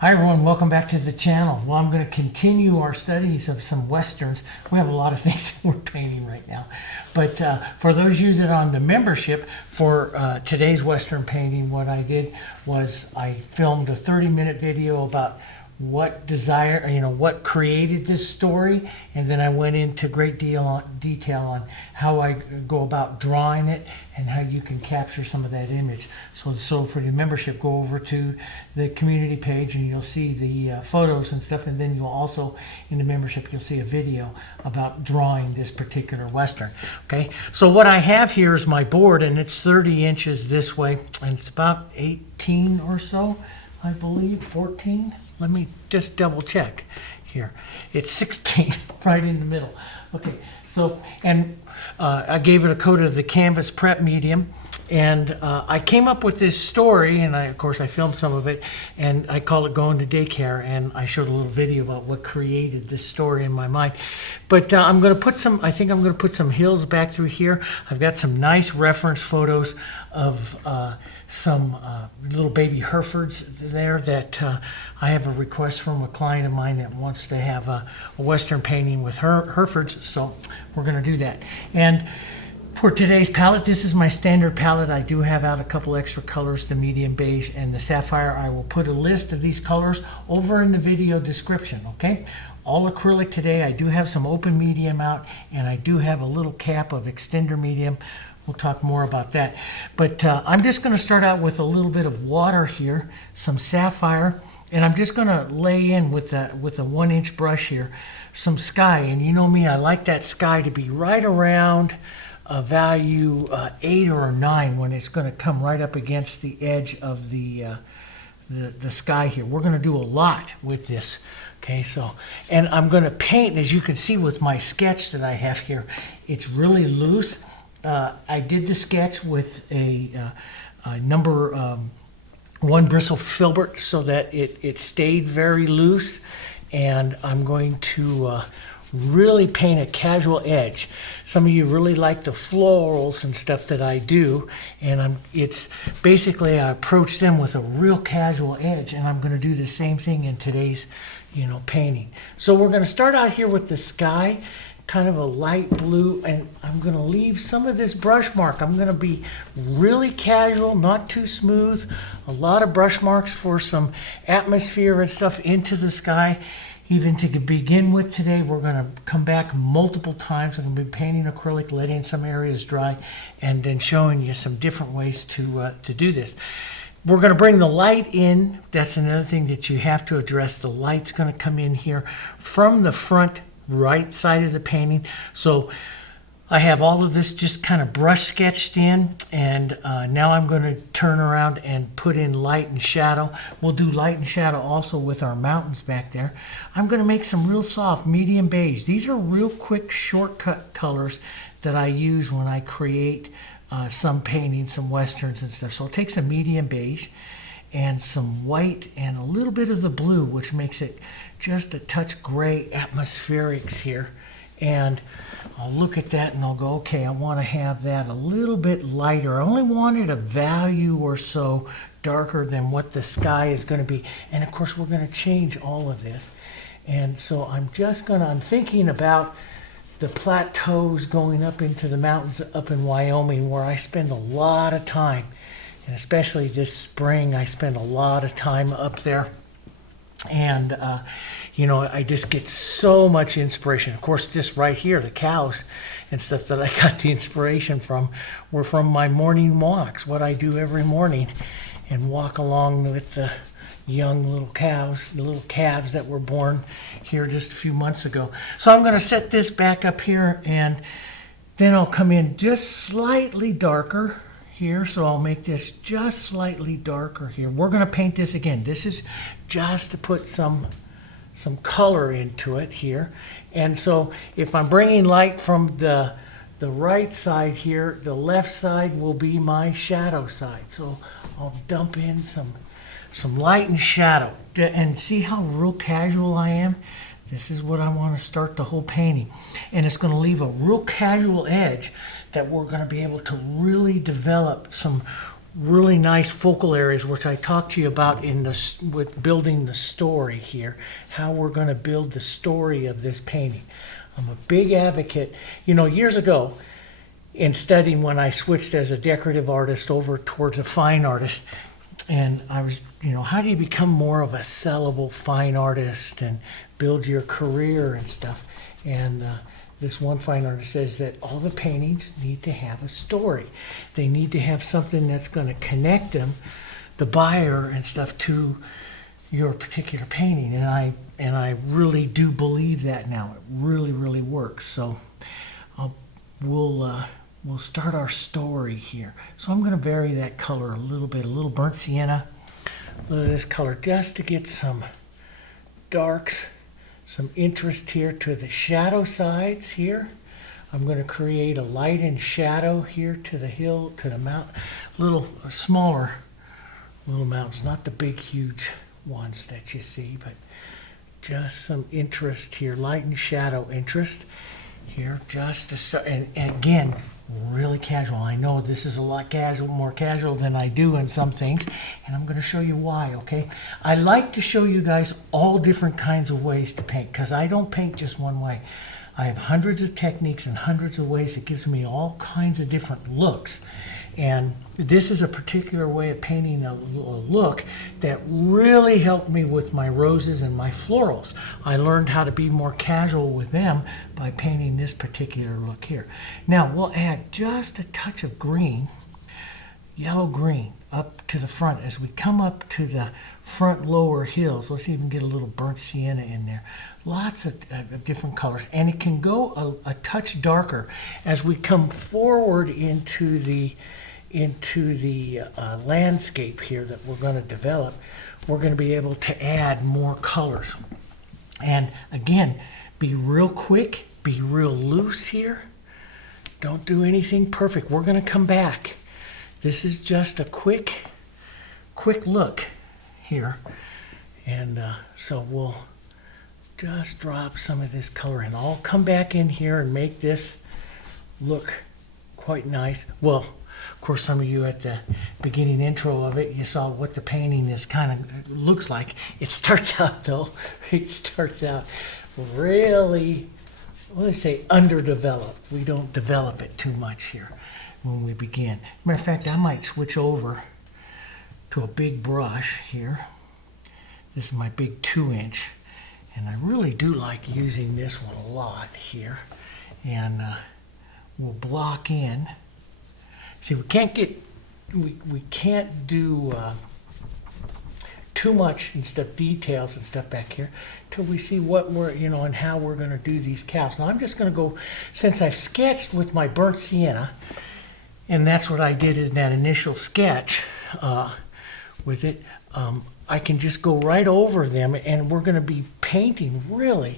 Hi everyone, welcome back to the channel. Well, I'm going to continue our studies of some westerns. We have a lot of things that we're painting right now. But for those of you that are on the membership, for today's western painting, what I did was I filmed a 30-minute video about what what created this story, and then I went into great detail on how I go about drawing it and how you can capture some of that image. So for the membership, go over to the community page and you'll see the photos and stuff, and then you'll also, in the membership, you'll see a video about drawing this particular western. Okay, so what I have here is my board, and it's 30 inches this way, and it's about 18 or so, I believe, 14. Let me just double check here. It's 16 right in the middle. Okay, so, and I gave it a coat of the canvas prep medium, and I came up with this story, and of course I filmed some of it, and I call it Going to Daycare, and I showed a little video about what created this story in my mind. But I'm going to put some, I think I'm going to put some hills back through here. I've got some nice reference photos of some little baby Herefords there that I have a request from a client of mine that wants to have a western painting with Herefords, so we're going to do that. And for today's palette, this is my standard palette. I do have out a couple extra colors, the medium beige and the sapphire. I will put a list of these colors over in the video description, okay? All acrylic today. I do have some open medium out, and I do have a little cap of extender medium. We'll talk more about that. But I'm just going to start out with a little bit of water here, some sapphire, and I'm just going to lay in with a 1-inch brush here some sky. And you know me, I like that sky to be right around a value 8 or 9 when it's going to come right up against the edge of the sky here. We're going to do a lot with this. Okay, so, and I'm going to paint, as you can see with my sketch that I have here, it's really loose. I did the sketch with a number 1 bristle filbert so that it stayed very loose, and I'm going to really paint a casual edge. Some of you really like the florals and stuff that I do, and it's basically I approach them with a real casual edge, and I'm going to do the same thing in today's painting. So we're going to start out here with the sky, kind of a light blue, and I'm going to leave some of this brush mark. I'm going to be really casual, not too smooth, a lot of brush marks for some atmosphere and stuff into the sky. Even to begin with today, we're going to come back multiple times. I'm going to be painting acrylic, letting some areas dry, and then showing you some different ways to do this. We're going to bring the light in. That's another thing that you have to address. The light's going to come in here from the front right side of the painting. So I have all of this just kind of brush sketched in, and now I'm going to turn around and put in light and shadow. We'll do light and shadow also with our mountains back there. I'm going to make some real soft medium beige. These are real quick shortcut colors that I use when I create some paintings, some westerns and stuff. So I'll take some medium beige and some white and a little bit of the blue, which makes it just a touch gray atmospherics here. And I'll look at that and I'll go, okay, I want to have that a little bit lighter. I only wanted a value or so darker than what the sky is going to be. And of course, we're going to change all of this. And so I'm thinking about the plateaus going up into the mountains up in Wyoming, where I spend a lot of time. And especially this spring, I spend a lot of time up there. And, I just get so much inspiration. Of course, this right here, the cows and stuff that I got the inspiration from were from my morning walks, what I do every morning, and walk along with the young little cows, the little calves that were born here just a few months ago. So I'm going to set this back up here, and then I'll come in just slightly darker here. So I'll make this just slightly darker here. We're going to paint this again. This is just to put some color into it here. And so if I'm bringing light from the right side here, the left side will be my shadow side. So I'll dump in some light and shadow, and see how real casual I am. This is what I want to start the whole painting, and it's going to leave a real casual edge that we're going to be able to really develop some really nice focal areas, which I talked to you about in with building the story here, how we're going to build the story of this painting. I'm a big advocate. You know, years ago in studying, when I switched as a decorative artist over towards a fine artist, and I was, you know, how do you become more of a sellable fine artist and build your career and stuff? And this one fine artist says that all the paintings need to have a story. They need to have something that's going to connect them, the buyer and stuff, to your particular painting. And I really do believe that now. It really, really works. So we'll start our story here. So I'm going to vary that color a little bit, a little burnt sienna, a little of this color, just to get some darks, some interest here to the shadow sides here. I'm going to create a light and shadow here to the hill, to the mountain, little smaller little mountains, not the big, huge ones that you see, but just some interest here, light and shadow interest here, just to start. And again, really casual. I know this is a lot more casual than I do in some things, and I'm going to show you why, okay? I like to show you guys all different kinds of ways to paint, because I don't paint just one way. I have hundreds of techniques and hundreds of ways that gives me all kinds of different looks. And this is a particular way of painting a look that really helped me with my roses and my florals. I learned how to be more casual with them by painting this particular look here. Now we'll add just a touch of green, yellow green, up to the front as we come up to the front lower hills. Let's even get a little burnt sienna in there. Lots of different colors, and it can go a touch darker as we come forward into the landscape here that we're going to develop. We're going to be able to add more colors. And again, be real quick, be real loose here. Don't do anything perfect. We're going to come back. This is just a quick look here. And so we'll just drop some of this color in. I'll come back in here and make this look quite nice. Well, of course, some of you at the beginning intro of it, you saw what the painting is kind of looks like. It starts out though, really, let's say underdeveloped. We don't develop it too much here when we begin. Matter of fact, I might switch over to a big brush here. This is my big 2-inch. And I really do like using this one a lot here. And we'll block in. See, we can't do too much and stuff, details and stuff back here, till we see what we're, you know, and how we're going to do these cows. Now I'm just going to go, since I've sketched with my burnt sienna, and that's what I did in that initial sketch with it, I can just go right over them, and we're going to be painting really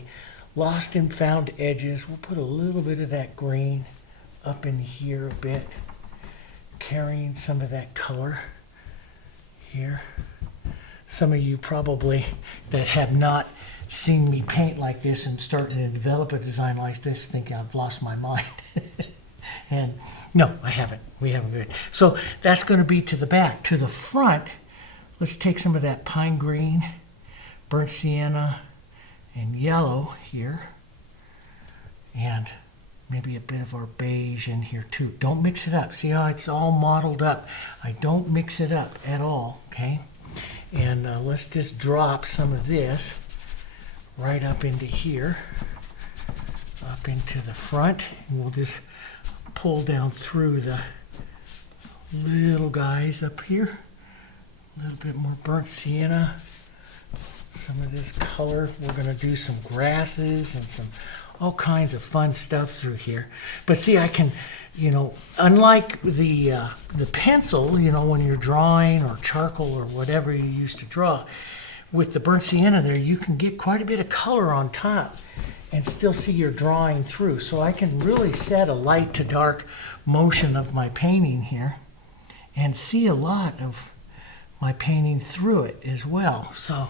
lost and found edges. We'll put a little bit of that green up in here a bit, carrying some of that color here. Some of you probably that have not seen me paint like this and start to develop a design like this think I've lost my mind. And no, I haven't. We haven't good. So that's going to be to the back. To the front, let's take some of that pine green, burnt sienna, and yellow here, and maybe a bit of our beige in here too. Don't mix it up. See how it's all mottled up? I don't mix it up at all, okay? And let's just drop some of this right up into here, up into the front, and we'll just pull down through the little guys up here. A little bit more burnt sienna, some of this color. We're going to do some grasses and some all kinds of fun stuff through here. But see, I can, you know, unlike the pencil, you know, when you're drawing or charcoal or whatever you used to draw, with the burnt sienna there, you can get quite a bit of color on top and still see your drawing through. So I can really set a light to dark motion of my painting here and see a lot of my painting through it as well. So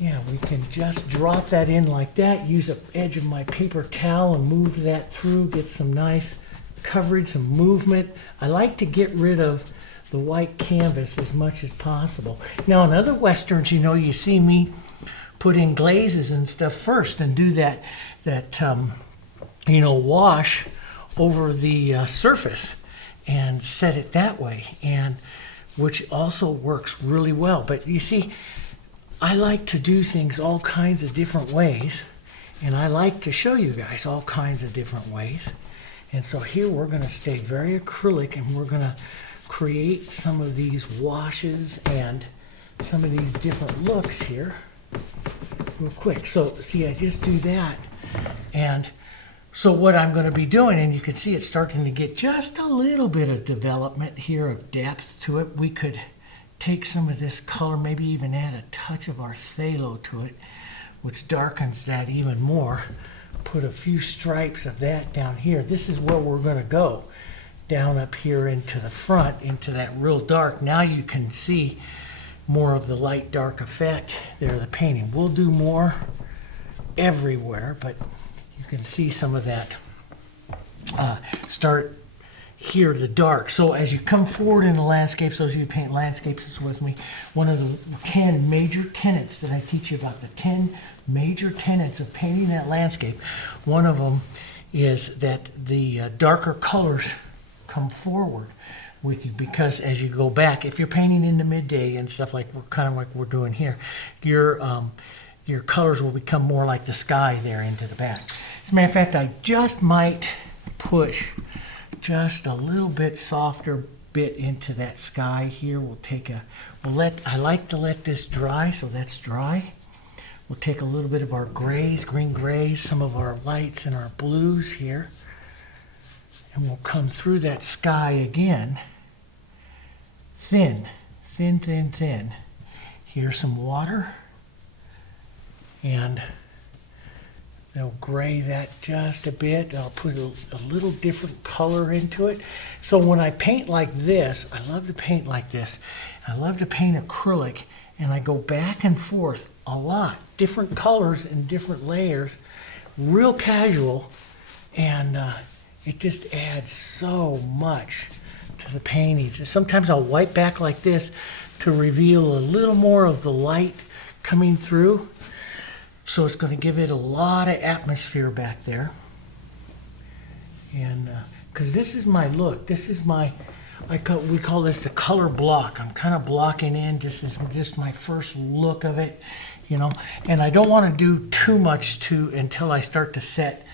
yeah, we can just drop that in like that, use the edge of my paper towel and move that through, get some nice coverage, some movement. I like to get rid of the white canvas as much as possible. Now in other westerns, you know, you see me put in glazes and stuff first and do that you know, wash over the surface and set it that way, and which also works really well. But you see, I like to do things all kinds of different ways, and I like to show you guys all kinds of different ways. And so here we're going to stay very acrylic, and we're going to create some of these washes and some of these different looks here real quick. So see, I just do that, and so what I'm going to be doing, and you can see it's starting to get just a little bit of development here, of depth to it. We could take some of this color, maybe even add a touch of our phthalo to it, which darkens that even more. Put a few stripes of that down here. This is where we're going to go, down up here into the front, into that real dark. Now you can see more of the light dark effect there, the painting. We'll do more everywhere, but you can see some of that start here, the dark. So as you come forward in the landscapes, those of you who paint landscapes with me, one of the 10 major tenets that I teach you about, the 10 major tenets of painting that landscape, one of them is that the darker colors come forward with you, because as you go back, if you're painting in the midday and stuff like we're doing here, your colors will become more like the sky there into the back. As a matter of fact, I just might push just a little bit softer bit into that sky here. We'll take I like to let this dry, so that's dry. We'll take a little bit of our grays, green grays, some of our lights and our blues here, and we'll come through that sky again. Thin, thin, thin, thin. Here's some water, and they'll gray that just a bit. I'll put a little different color into it. So when I paint like this, I love to paint like this. I love to paint acrylic, and I go back and forth a lot. Different colors and different layers, real casual, and it just adds so much to the paintings. Sometimes I'll wipe back like this to reveal a little more of the light coming through. So it's going to give it a lot of atmosphere back there. And because this is my look, this is my, we call this the color block. I'm kind of blocking in, just my first look of it, you know. And I don't want to do too much until I start to set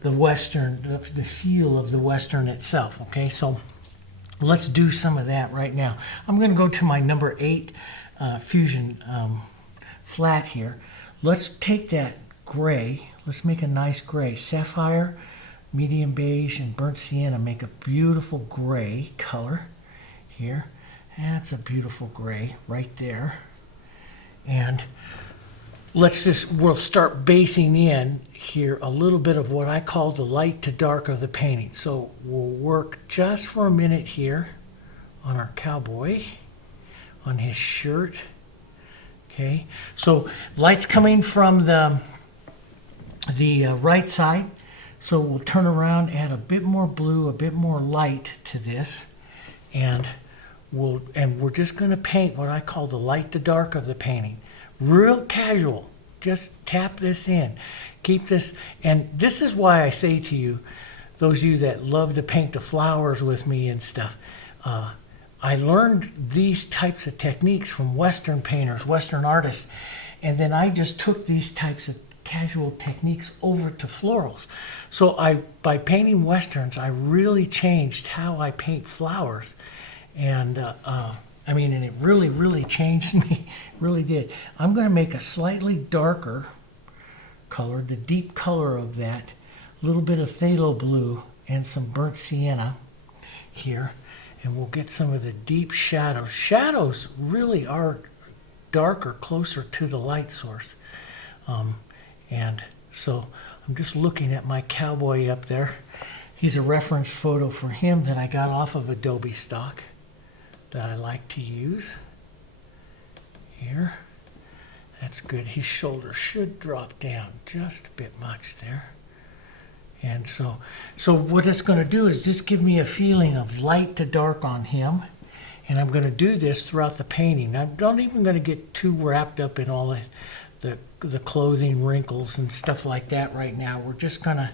the Western, the feel of the Western itself, okay? So let's do some of that right now. I'm going to go to my number 8 Fusion flat here. Let's take that gray, let's make a nice gray. Sapphire, medium beige, and burnt sienna make a beautiful gray color here. That's a beautiful gray right there. And we'll start basing in here a little bit of what I call the light to dark of the painting. So we'll work just for a minute here on our cowboy, on his shirt. Okay, so light's coming from the right side, so we'll turn around, add a bit more blue, a bit more light to this, and we're just going to paint what I call the light to dark of the painting. Real casual, just tap this in, keep this, and this is why I say to you, those of you that love to paint the flowers with me and stuff, I learned these types of techniques from Western painters, Western artists, and then I just took these types of casual techniques over to florals. So by painting Westerns, I really changed how I paint flowers, and and it really, really changed me, really did. I'm going to make a slightly darker color, the deep color of that, a little bit of phthalo blue and some burnt sienna here. And we'll get some of the deep shadows. Shadows really are darker, closer to the light source. And so I'm just looking at my cowboy up there. He's a reference photo for him that I got off of Adobe stock that I like to use. Here. That's good. His shoulder should drop down just a bit much there. And so what it's going to do is just give me a feeling of light to dark on him. And I'm going to do this throughout the painting. I'm not even going to get too wrapped up in all the clothing wrinkles and stuff like that right now. We're just going to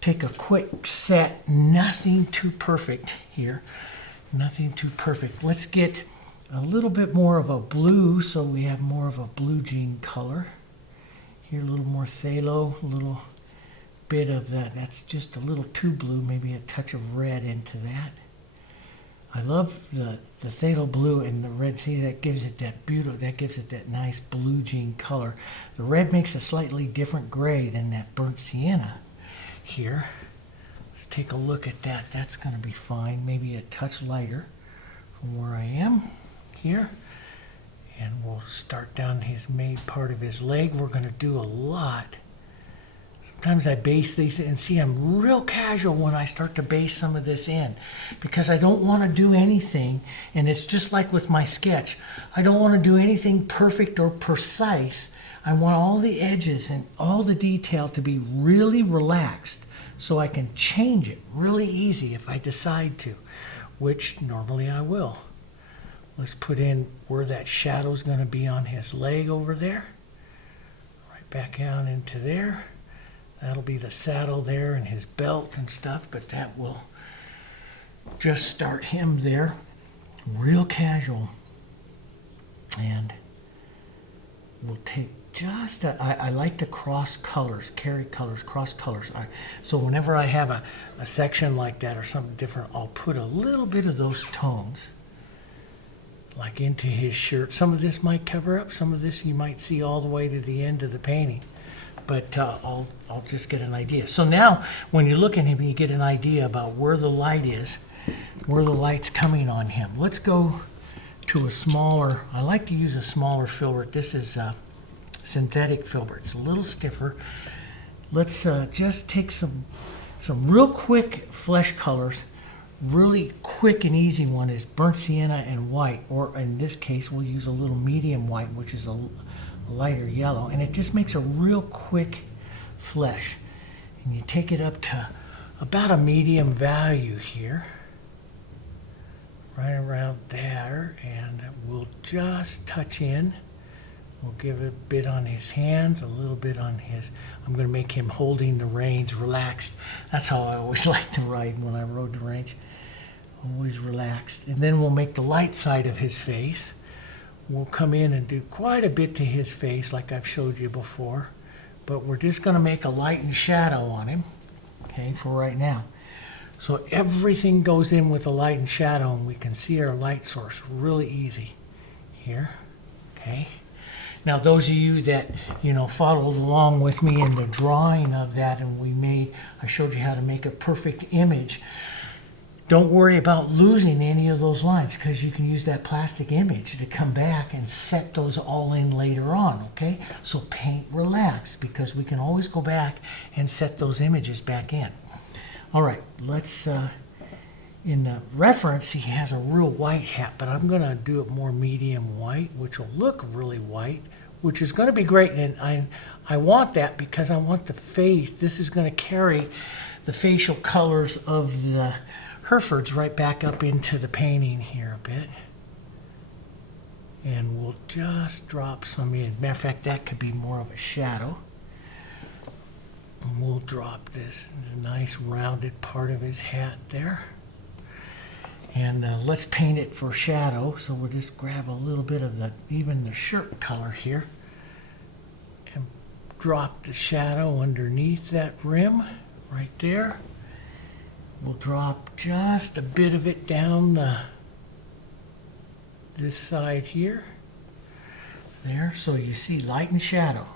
take a quick set. Nothing too perfect here. Nothing too perfect. Let's get a little bit more of a blue, so we have more of a blue jean color. Here a little more phthalo, a little bit of that. That's just a little too blue, maybe a touch of red into that. I love the Phthalo Blue and the red. See, that gives it that beautiful, that gives it that nice blue jean color. The red makes a slightly different gray than that burnt sienna here. Let's take a look at that. That's going to be fine. Maybe a touch lighter from where I am here. And we'll start down his main part of his leg. We're going to do a lot. Sometimes I base these and see I'm real casual when I start to base some of this in because I don't want to do anything, and it's just like with my sketch. I don't want to do anything perfect or precise. I want all the edges and all the detail to be really relaxed so I can change it really easy if I decide to, which normally I will. Let's put in where that shadow is going to be on his leg over there. Right back down into there. That'll be the saddle there and his belt and stuff, but that will just start him there. Real casual. And we'll take just, I like to cross colors, carry colors, cross colors. So whenever I have a section like that or something different, I'll put a little bit of those tones like into his shirt. Some of this might cover up, some of this you might see all the way to the end of the painting. But I'll just get an idea. So now, when you look at him, you get an idea about where the light is, where the light's coming on him. Let's go to a smaller, I like to use a smaller filbert. This is synthetic filbert. It's a little stiffer. Let's just take some real quick flesh colors. Really quick and easy one is burnt sienna and white, or in this case, we'll use a little medium white, which is a lighter yellow, and it just makes a real quick flesh. And you take it up to about a medium value here, right around there, and we'll just touch in. We'll give it a bit on his hands, a little bit on his, I'm going to make him holding the reins relaxed. That's how I always like to ride when I rode the range. Always relaxed. And then we'll make the light side of his face. We'll come in and do quite a bit to his face like I've showed you before, but we're just going to make a light and shadow on him, okay, for right now. So everything goes in with a light and shadow, and we can see our light source really easy here, okay. Now those of you that, followed along with me in the drawing of that, and I showed you how to make a perfect image. Don't worry about losing any of those lines because you can use that plastic image to come back and set those all in later on, okay? So paint relax because we can always go back and set those images back in. All right, let's, in the reference, he has a real white hat, but I'm going to do it more medium white, which will look really white, which is going to be great. And I want that because I want the face. This is going to carry the facial colors of the Herefords right back up into the painting here a bit. And we'll just drop some in. Matter of fact, that could be more of a shadow. And we'll drop this nice rounded part of his hat there. And let's paint it for shadow. So we'll just grab a little bit of even the shirt color here. And drop the shadow underneath that rim right there. We'll drop just a bit of it down this side here. There, so you see light and shadow.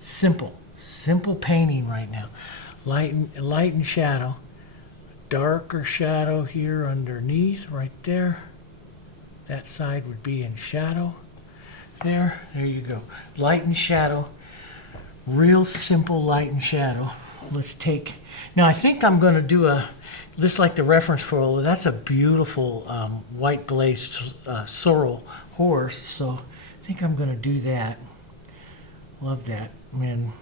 Simple painting right now. Light and shadow. Darker shadow here underneath, right there. That side would be in shadow. There you go. Light and shadow. Real simple light and shadow. Let's take, now I think I'm going to do this like the reference photo. That's a beautiful white glazed sorrel horse. So I think I'm going to do that. Love that. And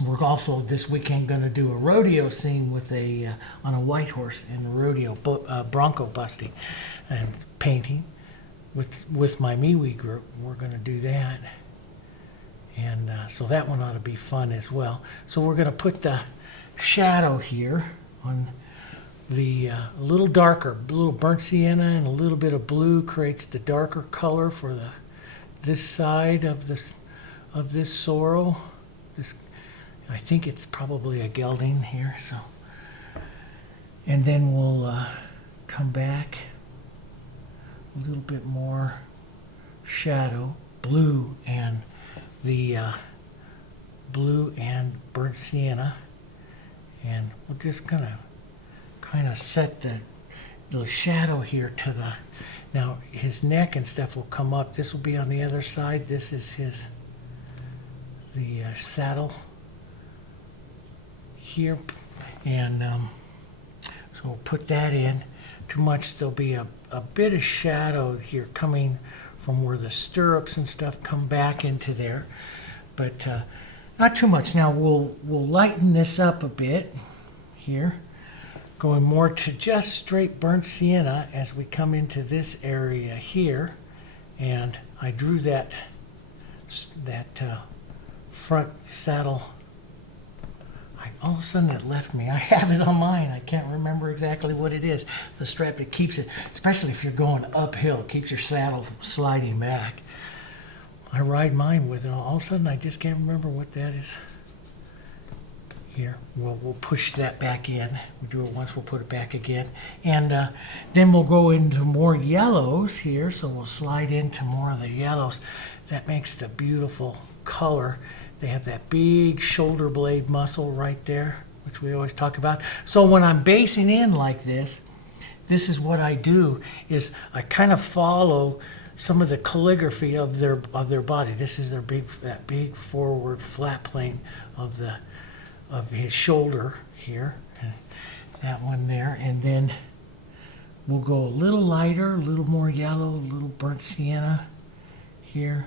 we're also this weekend going to do a rodeo scene with on a white horse in the rodeo, bronco busting and painting with my MeWe group. We're going to do that. And so that one ought to be fun as well. So we're going to put the shadow here on the a little darker, a little burnt sienna and a little bit of blue creates the darker color for this side of this sorrel. I think it's probably a gelding here. So, and then we'll come back a little bit more shadow, blue and the blue and burnt sienna, and we're just gonna kind of set the shadow here to the. Now his neck and stuff will come up. This will be on the other side. This is the saddle here, and so we'll put that in. Too much, there'll be a bit of shadow here coming from where the stirrups and stuff come back into there, but not too much. Now we'll lighten this up a bit here, going more to just straight burnt sienna as we come into this area here, and I drew that front saddle. All of a sudden it left me. I have it on mine. I can't remember exactly what it is. The strap that keeps it, especially if you're going uphill, keeps your saddle sliding back. I ride mine with it. All of a sudden I just can't remember what that is. Here, we'll push that back in. We do it once, we'll put it back again. And then we'll go into more yellows here. So we'll slide into more of the yellows. That makes the beautiful color. They have that big shoulder blade muscle right there, which we always talk about. So when I'm basing in like this is what I do, is I kind of follow some of the calligraphy of their body. This is that big forward flat plane of his shoulder here, that one there, and then we'll go a little lighter, a little more yellow, a little burnt sienna here.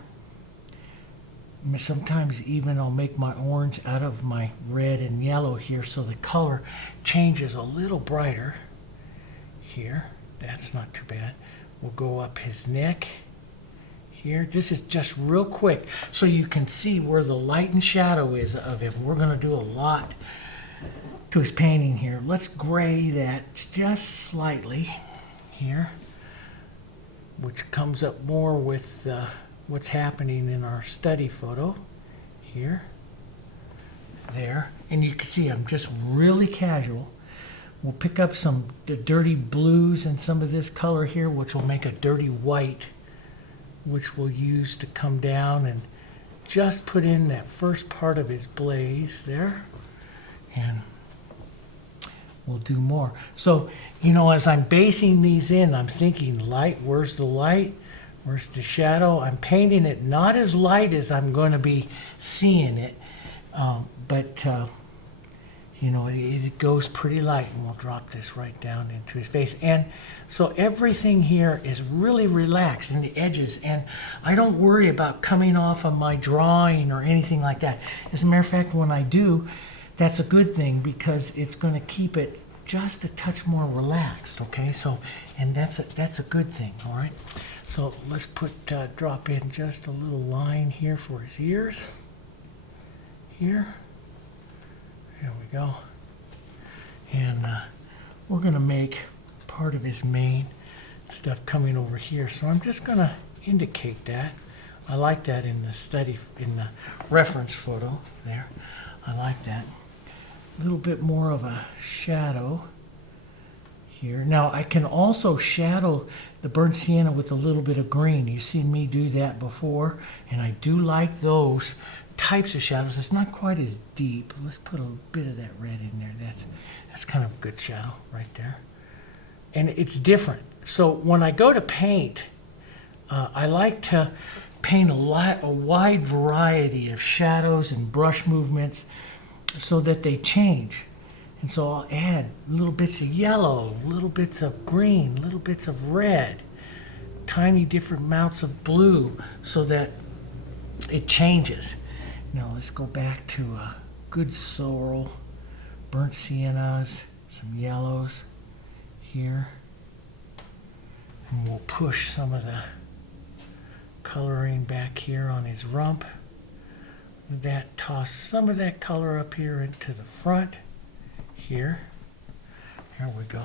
Sometimes even I'll make my orange out of my red and yellow here, so the color changes a little brighter here. That's not too bad. We'll go up his neck here. This is just real quick so you can see where the light and shadow is of him. We're going to do a lot to his painting here. Let's gray that just slightly here, which comes up more with what's happening in our study photo here, there, and you can see I'm just really casual. We'll pick up some dirty blues and some of this color here, which will make a dirty white, which we'll use to come down and just put in that first part of his blaze there, and we'll do more. So, as I'm basing these in, I'm thinking light, where's the light? Where's the shadow? I'm painting it not as light as I'm going to be seeing it, but it goes pretty light, and we'll drop this right down into his face. And so everything here is really relaxed in the edges, and I don't worry about coming off of my drawing or anything like that. As a matter of fact, when I do, that's a good thing, because it's going to keep it just a touch more relaxed, okay? So, and that's a good thing, all right? So let's drop in just a little line here for his ears. Here. There we go. And we're going to make part of his mane stuff coming over here. So I'm just going to indicate that. I like that in the reference photo there. I like that. A little bit more of a shadow here. Now I can also shadow the burnt sienna with a little bit of green. You've seen me do that before, and I do like those types of shadows. It's not quite as deep. Let's put a bit of that red in there. That's kind of a good shadow right there. And it's different. So when I go to paint, I like to paint a wide variety of shadows and brush movements so that they change. And so I'll add little bits of yellow, little bits of green, little bits of red, tiny different amounts of blue, so that it changes. Now let's go back to good sorrel, burnt siennas, some yellows here. And we'll push some of the coloring back here on his rump. That toss some of that color up here into the front here. There we go.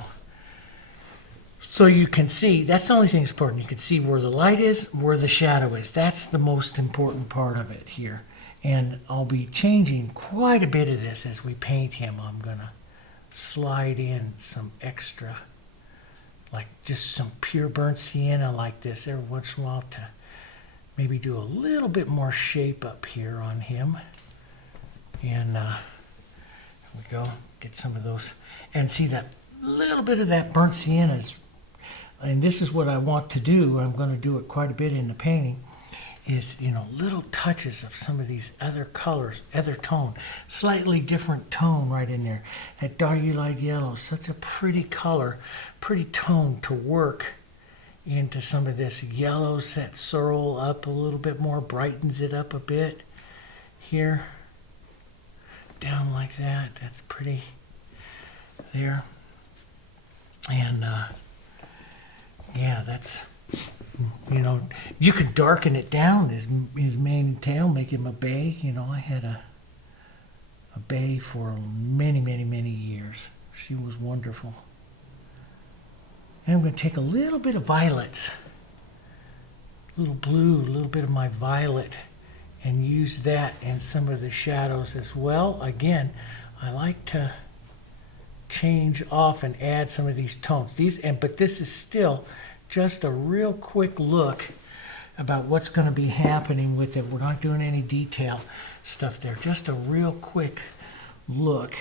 So you can see, that's the only thing that's important. You can see where the light is, where the shadow is. That's the most important part of it here. And I'll be changing quite a bit of this as we paint him. I'm going to slide in some extra, like just some pure burnt sienna like this every once in a while to maybe do a little bit more shape up here on him. And there we go. Get some of those. And see that little bit of that burnt sienna is, and this is what I want to do. I'm going to do it quite a bit in the painting. Is, you know, little touches of some of these other colors, other tone, slightly different tone right in there. That Diarylide Yellow, such a pretty color, pretty tone to work into some of this yellow. That sorrel up a little bit more, brightens it up a bit here. Down like that, that's pretty there. And yeah, that's, you know, you could darken it down, his mane and tail, make him a bay. You know, I had a bay for many, many, many years. She was wonderful. And I'm going to take a little bit of violets, a little blue, a little bit of my violet, and use that in some of the shadows as well. Again, I like to change off and add some of these tones. But this is still just a real quick look about what's going to be happening with it. We're not doing any detail stuff there. Just a real quick look.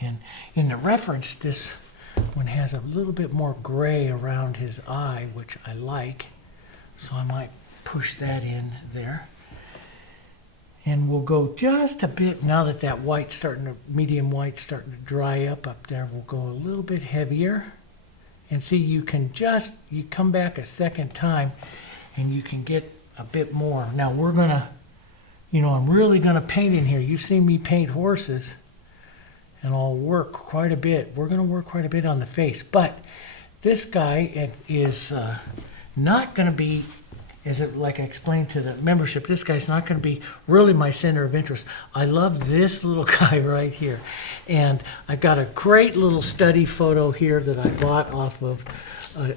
And in the reference, this one has a little bit more gray around his eye, which I like. So I might push that in there. And we'll go just a bit, now that that white's medium white's starting to dry up there, we'll go a little bit heavier. And see, you come back a second time and you can get a bit more. Now we're gonna, you know, I'm really gonna paint in here. You've seen me paint horses and I'll work quite a bit. We're gonna work quite a bit on the face, but this guy is not gonna be, like I explained to the membership, this guy's not going to be really my center of interest. I love this little guy right here. And I've got a great little study photo here that I bought off of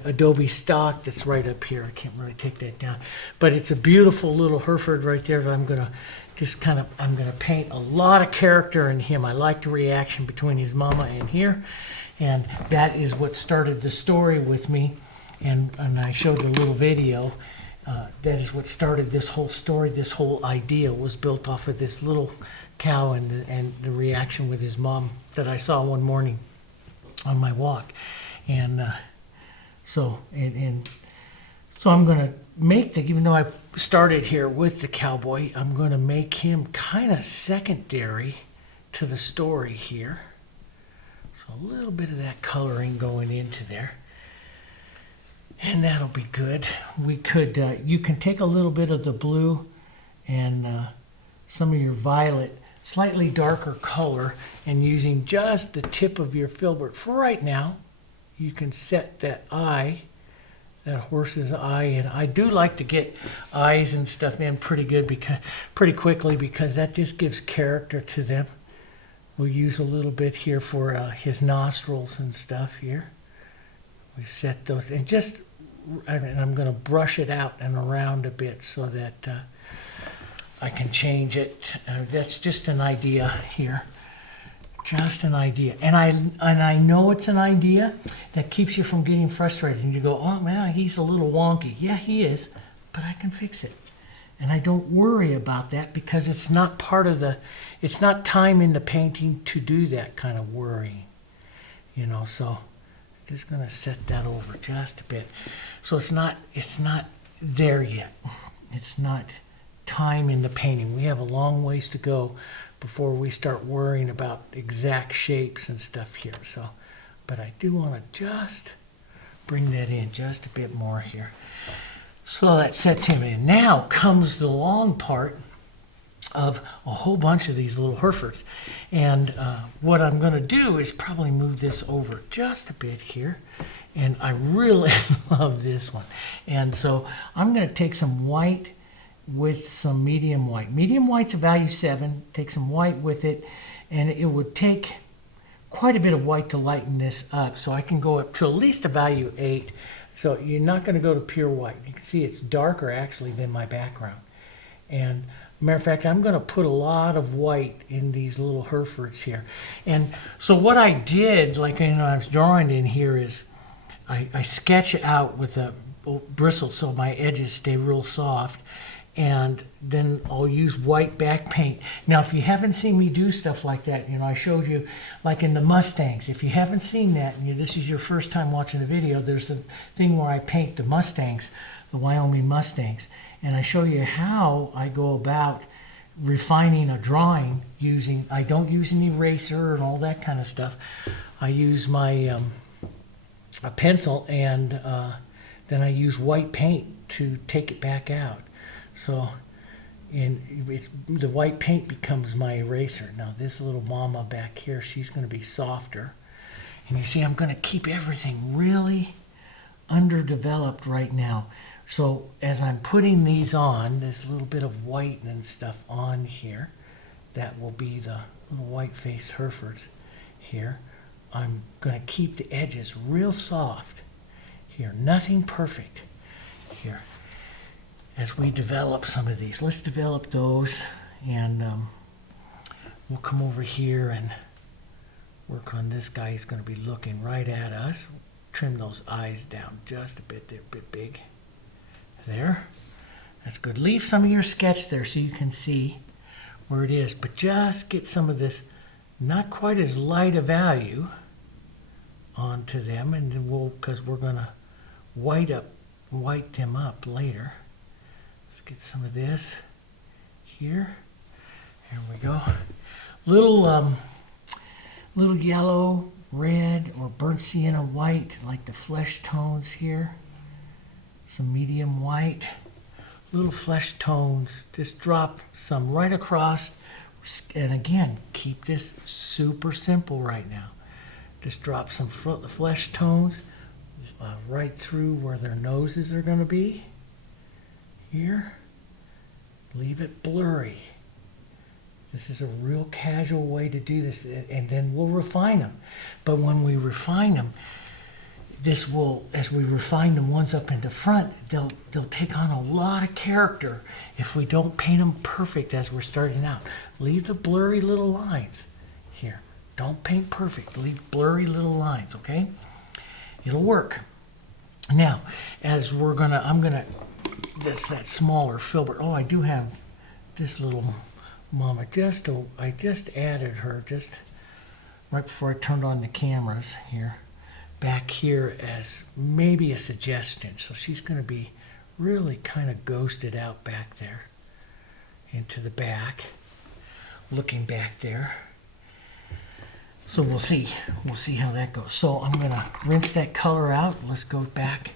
Adobe Stock that's right up here. I can't really take that down. But it's a beautiful little Hereford right there that I'm going to just I'm going to paint a lot of character in him. I like the reaction between his mama and here. And that is what started the story with me. And I showed the little video. That is what started this whole story. This whole idea was built off of this little cow and the reaction with his mom that I saw one morning on my walk. And so I'm going to make even though I started here with the cowboy, I'm going to make him kind of secondary to the story here. So a little bit of that coloring going into there. And that'll be good. We could, you can take a little bit of the blue and some of your violet, slightly darker color, and using just the tip of your filbert. For right now, you can set that eye, that horse's eye, and I do like to get eyes and stuff in pretty quickly because that just gives character to them. We'll use a little bit here for his nostrils and stuff here. We set those, and I'm going to brush it out and around a bit so that I can change it. That's just an idea here. Just an idea. And I know it's an idea that keeps you from getting frustrated. And you go, oh man, he's a little wonky. Yeah, he is, but I can fix it. And I don't worry about that because it's not it's not time in the painting to do that kind of worrying. You know, so just going to set that over just a bit. So it's not there yet. It's not time in the painting. We have a long ways to go before we start worrying about exact shapes and stuff here. So, but I do want to just bring that in just a bit more here. So that sets him in. Now comes the long part, of a whole bunch of these little Herefords. And what I'm going to do is probably move this over just a bit here. And I really love this one. And so I'm going to take some white with some medium white. Medium white's a value 7. Take some white with it. And it would take quite a bit of white to lighten this up. So I can go up to at least a value 8. So you're not going to go to pure white. You can see it's darker actually than my background. And matter of fact, I'm going to put a lot of white in these little Herefords here. And so what I did, like I was drawing in here, is I sketch out with a bristle so my edges stay real soft. And then I'll use white back paint. Now, if you haven't seen me do stuff like that, I showed you like in the Mustangs. If you haven't seen that, and this is your first time watching the video, there's a thing where I paint the Mustangs, the Wyoming Mustangs. And I show you how I go about refining a drawing using, I don't use an eraser and all that kind of stuff. I use my a pencil and then I use white paint to take it back out. So the white paint becomes my eraser. Now this little mama back here, she's going to be softer. And you see I'm going to keep everything really underdeveloped right now. So as I'm putting these on, this little bit of white and stuff on here, that will be the little white-faced Herefords here. I'm going to keep the edges real soft here. Nothing perfect here. As we develop some of these, let's develop those, and we'll come over here and work on this guy. He's going to be looking right at us. Trim those eyes down just a bit. They're a bit big. There. That's good. Leave some of your sketch there so you can see where it is, but just get some of this not quite as light a value onto them, and then because we're going to white them up later. Let's get some of this here. Here we go. Little yellow, red, or burnt sienna white, like the flesh tones here. Some medium white, little flesh tones. Just drop some right across. And again, keep this super simple right now. Just drop some flesh tones right through where their noses are going to be. Here. Leave it blurry. This is a real casual way to do this. And then we'll refine them. But when we refine them, this will, as we refine the ones up in the front, they'll take on a lot of character if we don't paint them perfect as we're starting out. Leave the blurry little lines here. Don't paint perfect. Leave blurry little lines, okay? It'll work. Now, as that's that smaller filbert. Oh, I do have this little mama. I just added her just right before I turned on the cameras here. Back here as maybe a suggestion. So she's going to be really kind of ghosted out back there into the back, looking back there. So we'll see how that goes. So I'm going to rinse that color out. Let's go back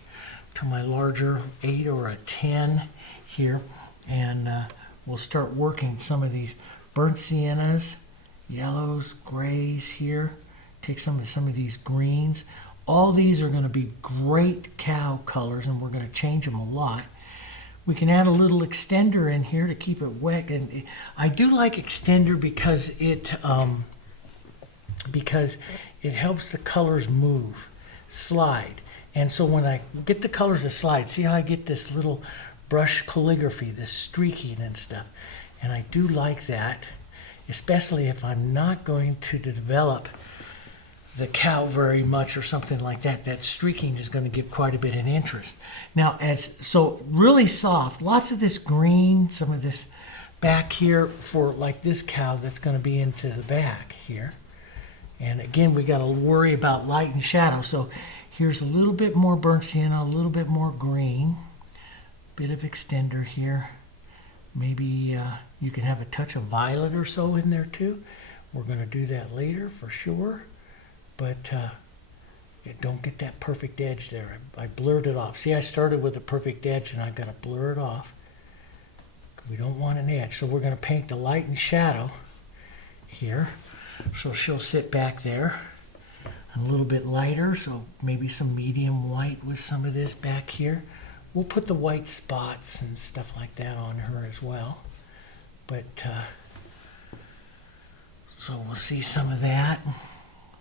to my larger 8 or a 10 here, and we'll start working some of these burnt siennas, yellows, grays here. Take some of these greens. All these are going to be great cow colors, and we're going to change them a lot. We can add a little extender in here to keep it wet. And I do like extender because it helps the colors move, slide. And so when I get the colors to slide, see how I get this little brush calligraphy, this streaking and stuff. And I do like that, especially if I'm not going to develop the cow very much or something like that. That streaking is going to give quite a bit of interest. Now, so really soft, lots of this green, some of this back here for like this cow that's going to be into the back here. And again, we got to worry about light and shadow. So here's a little bit more burnt sienna, a little bit more green, bit of extender here. Maybe you can have a touch of violet or so in there too. We're going to do that later for sure. But don't get that perfect edge there. I blurred it off. See, I started with a perfect edge and I've got to blur it off. We don't want an edge. So we're going to paint the light and shadow here. So she'll sit back there. A little bit lighter, so maybe some medium white with some of this back here. We'll put the white spots and stuff like that on her as well. But, so we'll see some of that.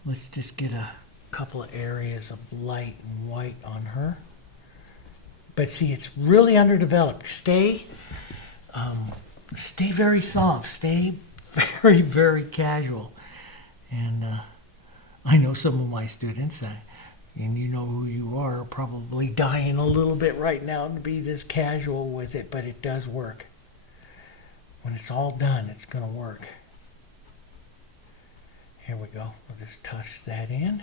Let's just get a couple of areas of light and white on her. But see, it's really underdeveloped. Stay very soft. Stay very, very casual. And I know some of my students, and you know who you are probably dying a little bit right now to be this casual with it, but it does work. When it's all done, it's going to work. Here we go. We'll just touch that in.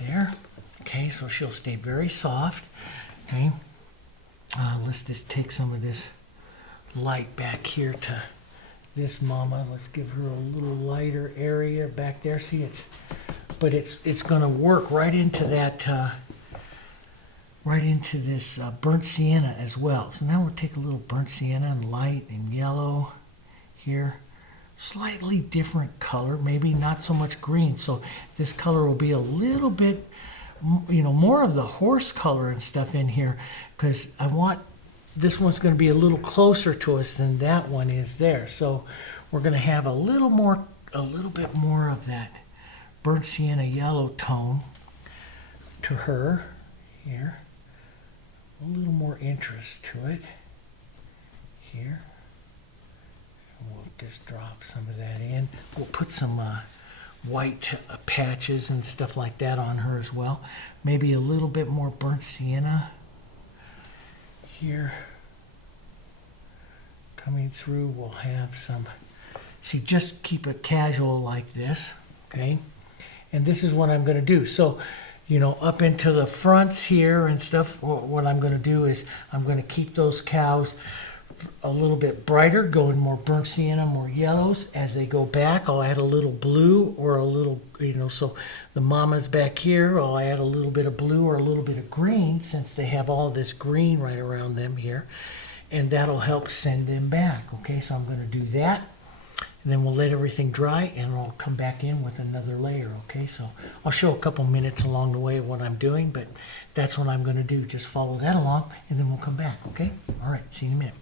There. Okay, so she'll stay very soft. Okay. Let's just take some of this light back here to this mama. Let's give her a little lighter area back there. See, it's going to work right into that, right into this burnt sienna as well. So now we'll take a little burnt sienna and light and yellow here. Slightly different color, maybe not so much green. So this color will be a little bit, more of the horse color and stuff in here, because I want this one's going to be a little closer to us than that one is there. So we're going to have a little bit more of that burnt sienna yellow tone to her here. A little more interest to it here. And we'll just drop some of that in. We'll put some white patches and stuff like that on her as well. Maybe a little bit more burnt sienna here coming through. We'll have some, see, just keep it casual like this, okay? And this is what I'm going to do. So, up into the fronts here and stuff, what I'm going to do is I'm going to keep those cows a little bit brighter, going more burnt sienna, more yellows. As they go back, I'll add a little blue or a little, so the mama's back here, I'll add a little bit of blue or a little bit of green, since they have all this green right around them here. And that'll help send them back. Okay, so I'm going to do that. And then we'll let everything dry, and I'll come back in with another layer. Okay, so I'll show a couple minutes along the way of what I'm doing, but that's what I'm going to do. Just follow that along, and then we'll come back. Okay, all right, see you in a minute.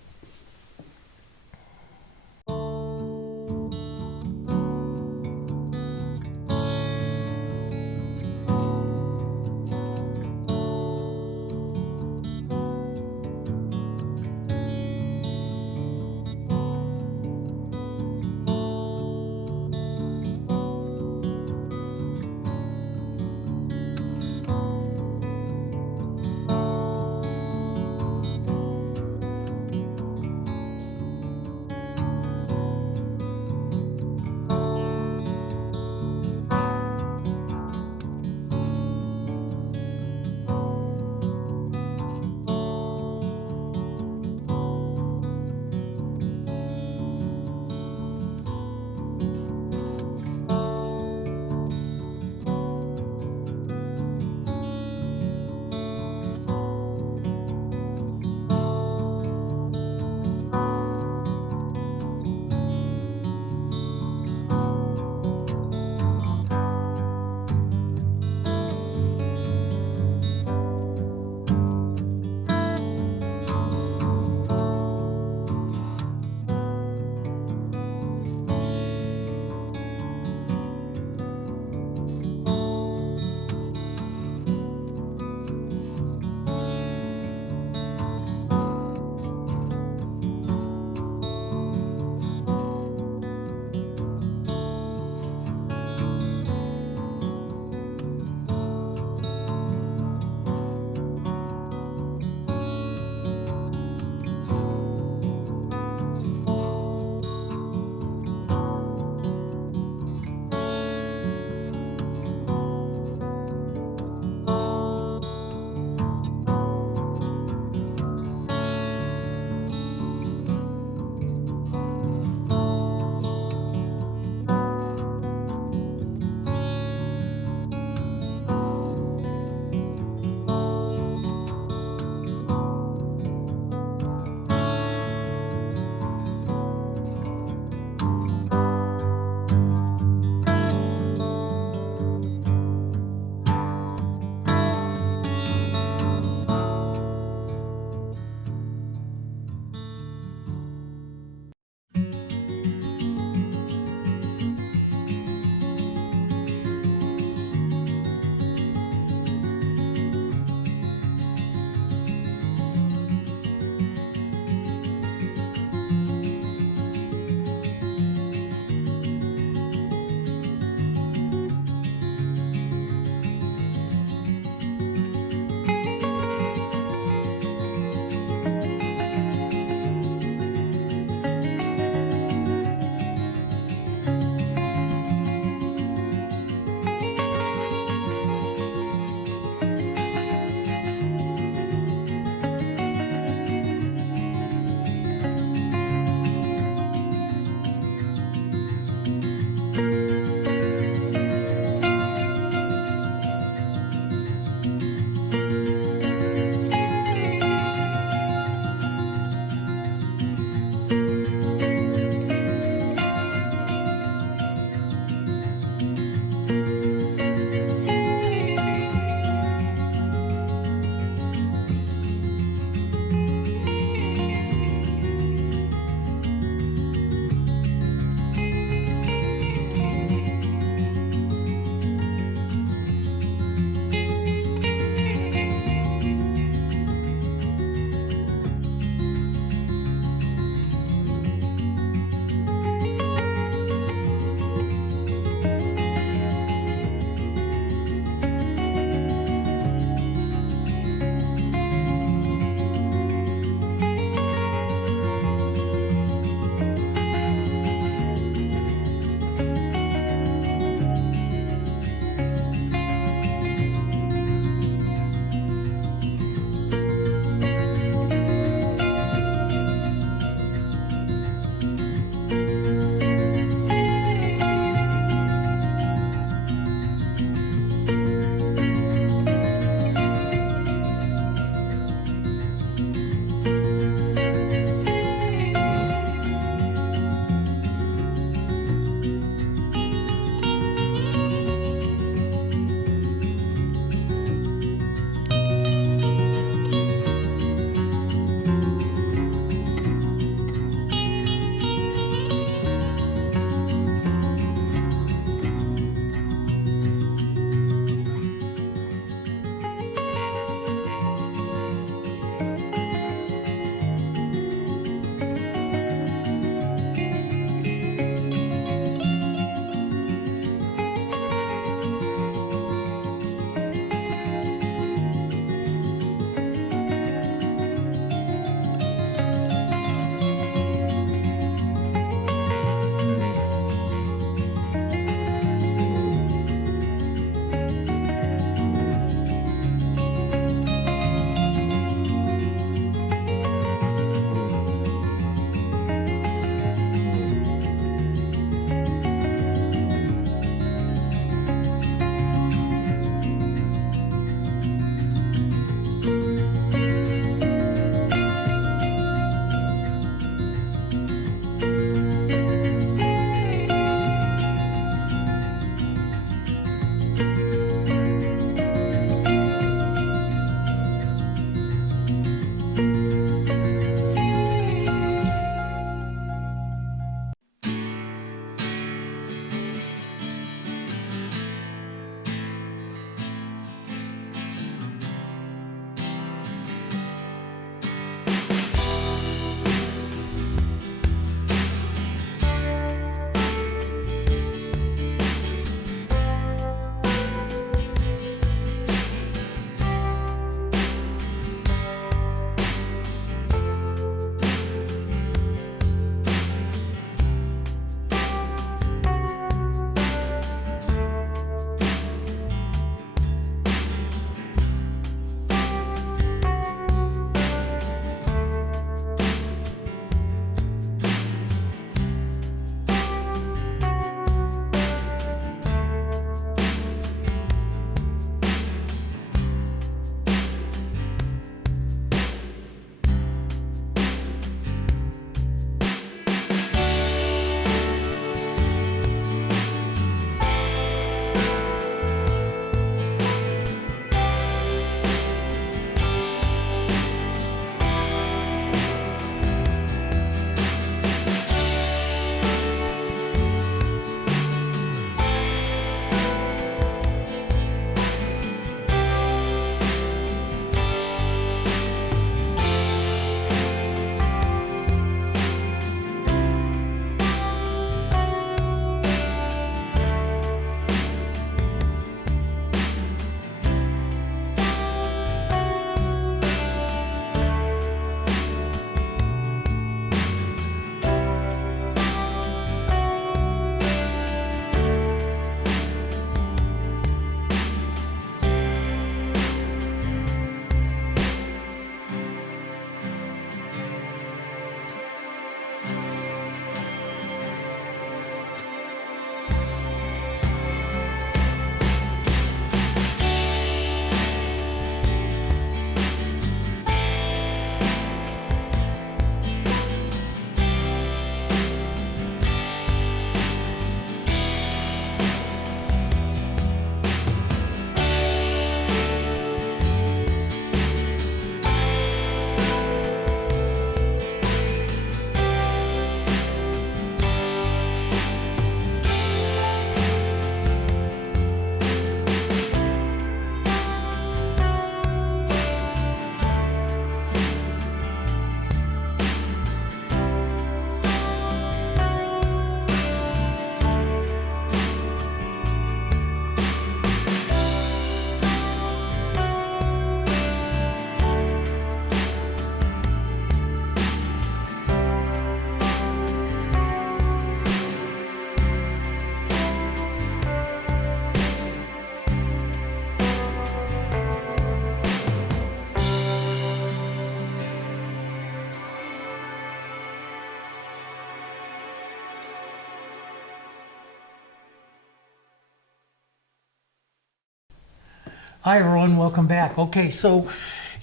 Hi everyone, welcome back. Okay, so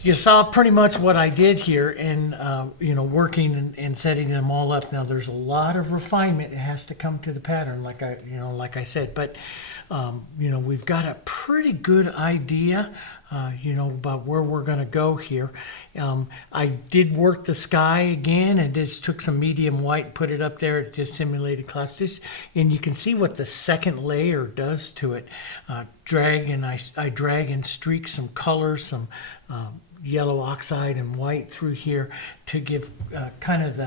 you saw pretty much what I did here and working and setting them all up. Now there's a lot of refinement that has to come to the pattern, like I said, but we've got a pretty good idea about where we're going to go here. I did work the sky again and just took some medium white, put it up there. It just simulated clouds, and you can see what the second layer does to it. I drag and streak some colors, some yellow oxide and white through here to give kind of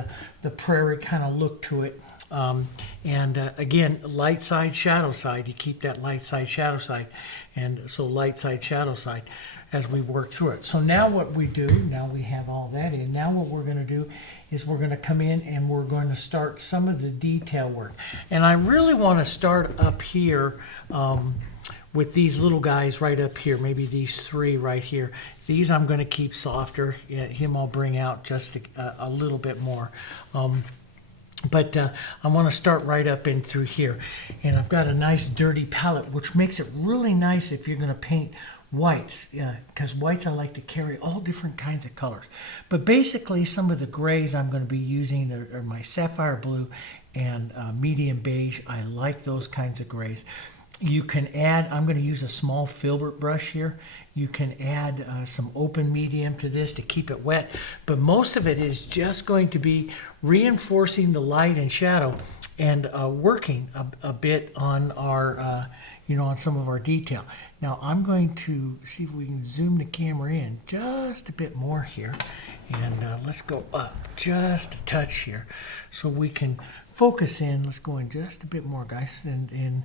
the prairie kind of look to it. Again, light side, shadow side. You keep that light side, shadow side, and so light side, shadow side as we work through it. So now what we do, now we have all that in. Now what we're going to do is we're going to come in and we're going to start some of the detail work. And I really want to start up here with these little guys right up here, maybe these three right here. These I'm going to keep softer. Him I'll bring out just a little bit more. But I want to start right up in through here. And I've got a nice dirty palette, which makes it really nice if you're going to paint whites, because whites I like to carry all different kinds of colors. But basically some of the grays I'm going to be using are my Sapphire Blue and medium beige. I like those kinds of grays. You can add, I'm going to use a small filbert brush here. You can add some open medium to this to keep it wet, but most of it is just going to be reinforcing the light and shadow and working a bit on our, on some of our detail. Now I'm going to see if we can zoom the camera in just a bit more here, and let's go up just a touch here so we can focus in. Let's go in just a bit more, guys, and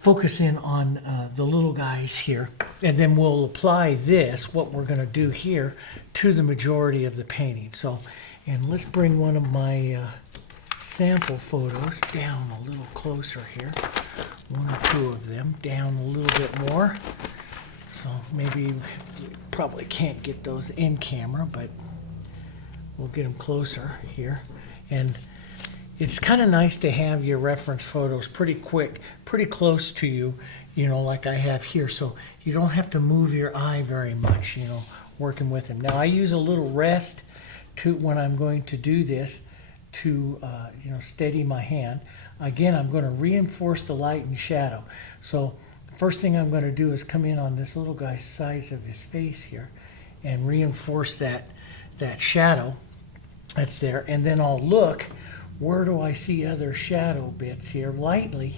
focus in on the little guys here, and then we'll apply this, what we're going to do here, to the majority of the painting. So, and let's bring one of my sample photos down a little closer here. One or two of them down a little bit more. So maybe we probably can't get those in camera, but we'll get them closer here. And it's kind of nice to have your reference photos pretty quick, pretty close to you, like I have here. So you don't have to move your eye very much, working with them. Now I use a little rest when I'm going to do this to, steady my hand. Again, I'm going to reinforce the light and shadow. So the first thing I'm going to do is come in on this little guy's sides of his face here and reinforce that shadow that's there. And then I'll look, where do I see other shadow bits here? Lightly.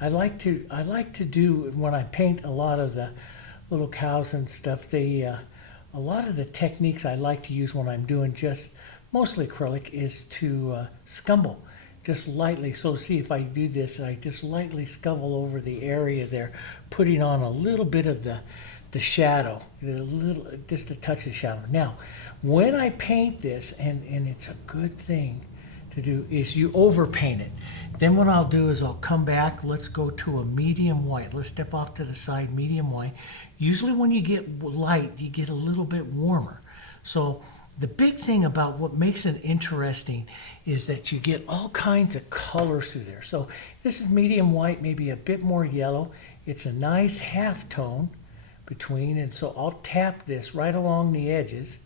I like to do, when I paint a lot of the little cows and stuff, a lot of the techniques I like to use when I'm doing just mostly acrylic is to scumble just lightly. So see, if I do this, I just lightly scumble over the area there, putting on a little bit of the shadow, just a touch of shadow. Now when I paint this, and it's a good thing to do, is you overpaint it. Then what I'll do is I'll come back, let's go to a medium white. Let's step off to the side, medium white. Usually when you get light, you get a little bit warmer. So the big thing about what makes it interesting is that you get all kinds of colors through there. So this is medium white, maybe a bit more yellow. It's a nice half tone between, and so I'll tap this right along the edges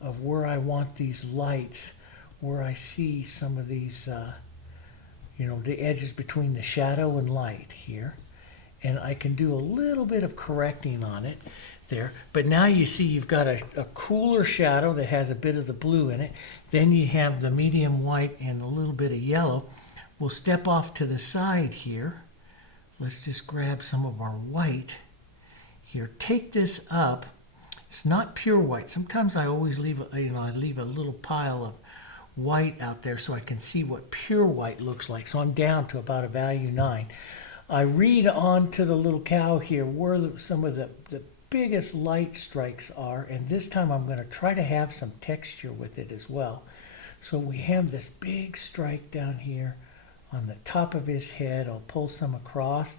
of where I want these lights, where I see some of these, the edges between the shadow and light here. And I can do a little bit of correcting on it there. But now you see you've got a cooler shadow that has a bit of the blue in it. Then you have the medium white and a little bit of yellow. We'll step off to the side here. Let's just grab some of our white here. Take this up. It's not pure white. Sometimes I always leave, I leave a little pile of white out there so I can see what pure white looks like. So I'm down to about a value 9. I read on to the little cow here where some of the biggest light strikes are, and this time I'm going to try to have some texture with it as well. So we have this big strike down here on the top of his head. I'll pull some across,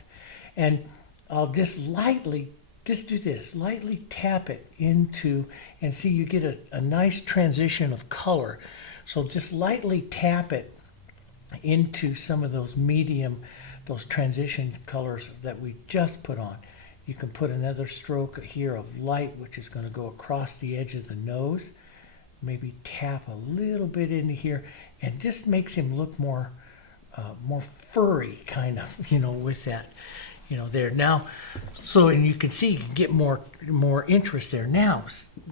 and I'll just lightly do this, lightly tap it into, and see you get a nice transition of color. So just lightly tap it into some of those medium, those transition colors that we just put on. You can put another stroke here of light, which is going to go across the edge of the nose. Maybe tap a little bit into here, and just makes him look more furry, kind of, with that, there. Now, so, and you can see, you can get more interest there. Now,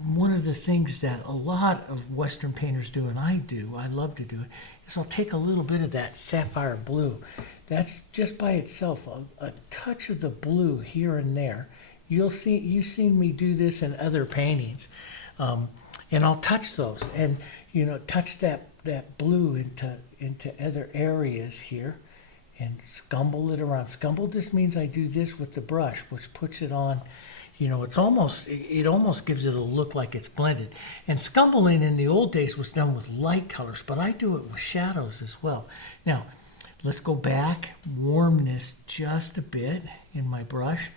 one of the things that a lot of Western painters do, and I love to do it, is I'll take a little bit of that Sapphire Blue. That's just by itself, a touch of the blue here and there. You've seen me do this in other paintings. And I'll touch those, and touch that blue into other areas here, and scumble it around. Scumble just means I do this with the brush, which puts it on. It almost gives it a look like it's blended. And scumbling in the old days was done with light colors, but I do it with shadows as well. Now, let's go back, warm this just a bit in my brush,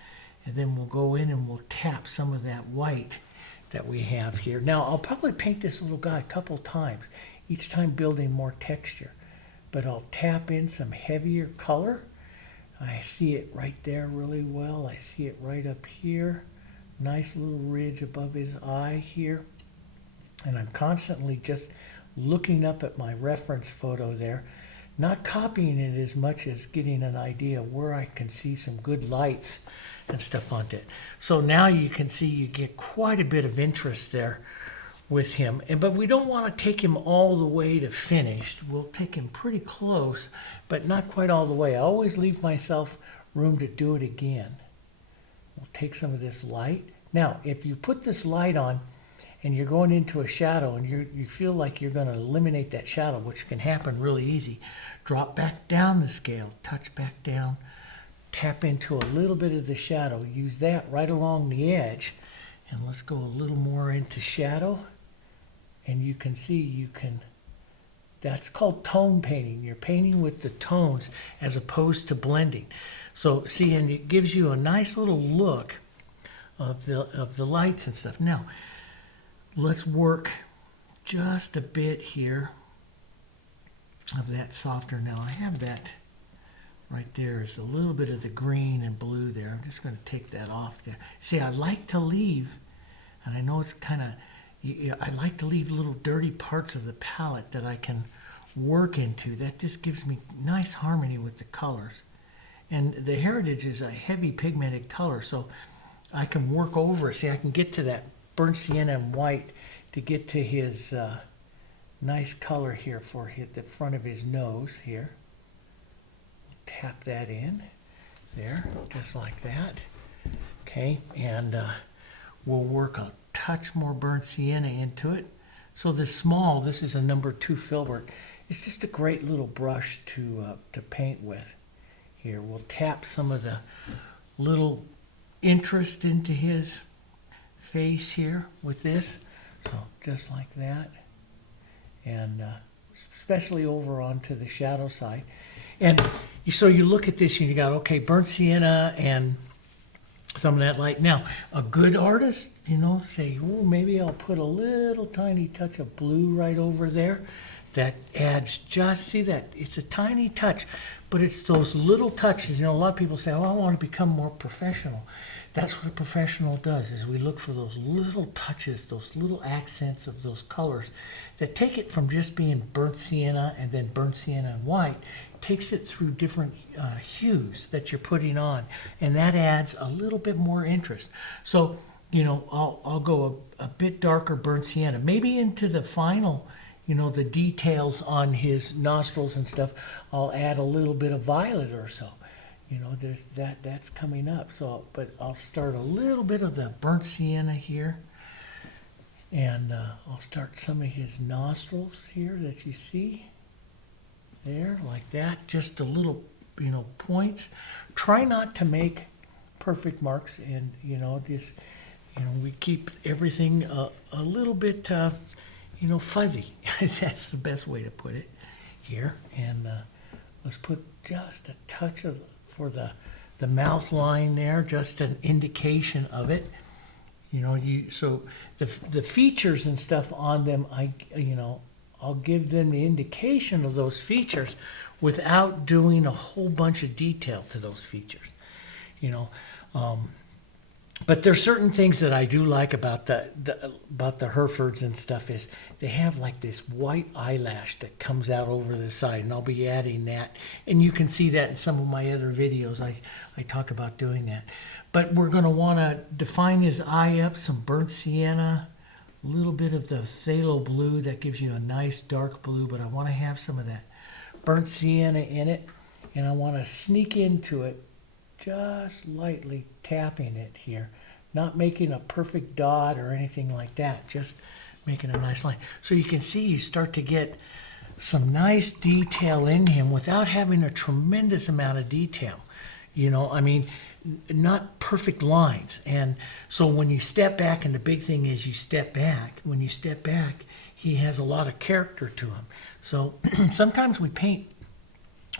and then we'll go in and we'll tap some of that white that we have here. Now, I'll probably paint this little guy a couple times, each time building more texture. But I'll tap in some heavier color. I see it right there really well. I see it right up here. Nice little ridge above his eye here. And I'm constantly just looking up at my reference photo there, not copying it as much as getting an idea where I can see some good lights and stuff on it. So now you can see you get quite a bit of interest there with him. But we don't want to take him all the way to finished. We'll take him pretty close, but not quite all the way. I always leave myself room to do it again. We'll take some of this light. Now, if you put this light on and you're going into a shadow and you feel like you're going to eliminate that shadow, which can happen really easy, drop back down the scale, touch back down, tap into a little bit of the shadow, use that right along the edge, and let's go a little more into shadow. And you can see that's called tone painting. You're painting with the tones as opposed to blending. So see, and it gives you a nice little look of the lights and stuff. Now, let's work just a bit here of that softer. Now, I have that right there is a little bit of the green and blue there. I'm just going to take that off there. See, I like to leave, and I know it's kind of, I like to leave little dirty parts of the palette that I can work into. That just gives me nice harmony with the colors. And the Heritage is a heavy pigmented color, so I can work over it. See, I can get to that burnt sienna and white to get to his nice color here for the front of his nose here. Tap that in there, just like that. Okay, and we'll work a touch more burnt sienna into it. So this is a number 2 filbert. It's just a great little brush to paint with. Here, we'll tap some of the little interest into his face here with this. So just like that. And especially over onto the shadow side. And so you look at this and you got, okay, burnt sienna and some of that light. Now, a good artist, say, oh, maybe I'll put a little tiny touch of blue right over there. That adds see that? It's a tiny touch, but it's those little touches. A lot of people say, oh, I want to become more professional. That's what a professional does, is we look for those little touches, those little accents of those colors that take it from just being burnt sienna and then burnt sienna and white, takes it through different hues that you're putting on, and that adds a little bit more interest. So, I'll go a bit darker burnt sienna, maybe into the final, the details on his nostrils and stuff. I'll add a little bit of violet or so. There's that's coming up. So, but I'll start a little bit of the burnt sienna here, and I'll start some of his nostrils here that you see there, like that. Just a little, points. Try not to make perfect marks, and just we keep everything a little bit fuzzy. That's the best way to put it here. And let's put just a touch of for the mouth line there, just an indication of it. So the features and stuff on them, I'll give them the indication of those features without doing a whole bunch of detail to those features. But there's certain things that I do like about the Herefords and stuff is they have like this white eyelash that comes out over the side, and I'll be adding that. And you can see that in some of my other videos. I talk about doing that. But we're going to want to define his eye up, some burnt sienna, a little bit of the phthalo blue that gives you a nice dark blue, but I want to have some of that burnt sienna in it, and I want to sneak into it, just lightly tapping it here, not making a perfect dot or anything like that, just making a nice line. So you can see you start to get some nice detail in him without having a tremendous amount of detail. You know, I mean, not perfect lines. And so when you step back, and the big thing is you step back, when you step back, he has a lot of character to him. So sometimes we paint,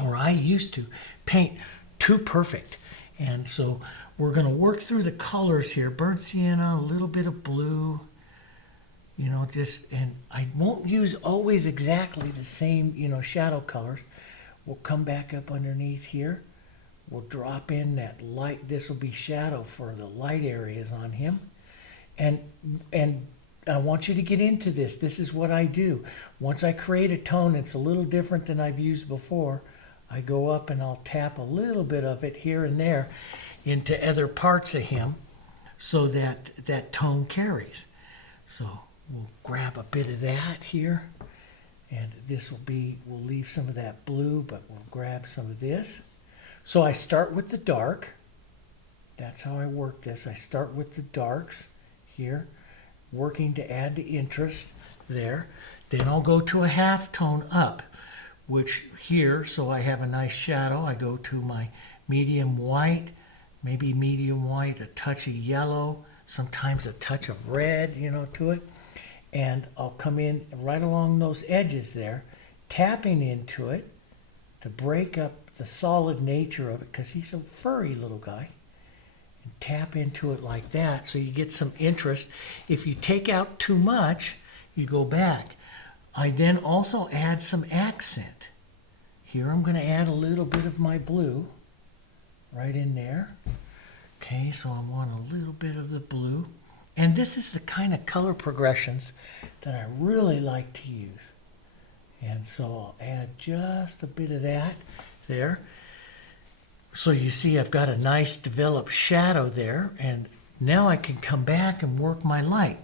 or I used to paint too perfect. And so we're going to work through the colors here. Burnt sienna, a little bit of blue, you know, just, and I won't use always exactly the same, you know, shadow colors. We'll come back up underneath here. We'll drop in that light. This will be shadow for the light areas on him. And I want you to get into this. This is what I do. Once I create a tone that's a little different than I've used before, I go up and I'll tap a little bit of it here and there into other parts of him so that that tone carries. So we'll grab a bit of that here, and this will be, we'll leave some of that blue, but we'll grab some of this. So I start with the dark. That's how I work this. I start with the darks here, working to add the interest there. Then I'll go to a half tone up, which here, so I have a nice shadow, I go to my medium white, maybe medium white, a touch of yellow, sometimes a touch of red, you know, to it. And I'll come in right along those edges there, tapping into it to break up the solid nature of it, because he's a furry little guy. And tap into it like that so you get some interest. If you take out too much, you go back. I then also add some accent. Here I'm going to add a little bit of my blue right in there. Okay, so I want a little bit of the blue. And this is the kind of color progressions that I really like to use. And so I'll add just a bit of that there. So you see I've got a nice developed shadow there, and now I can come back and work my light.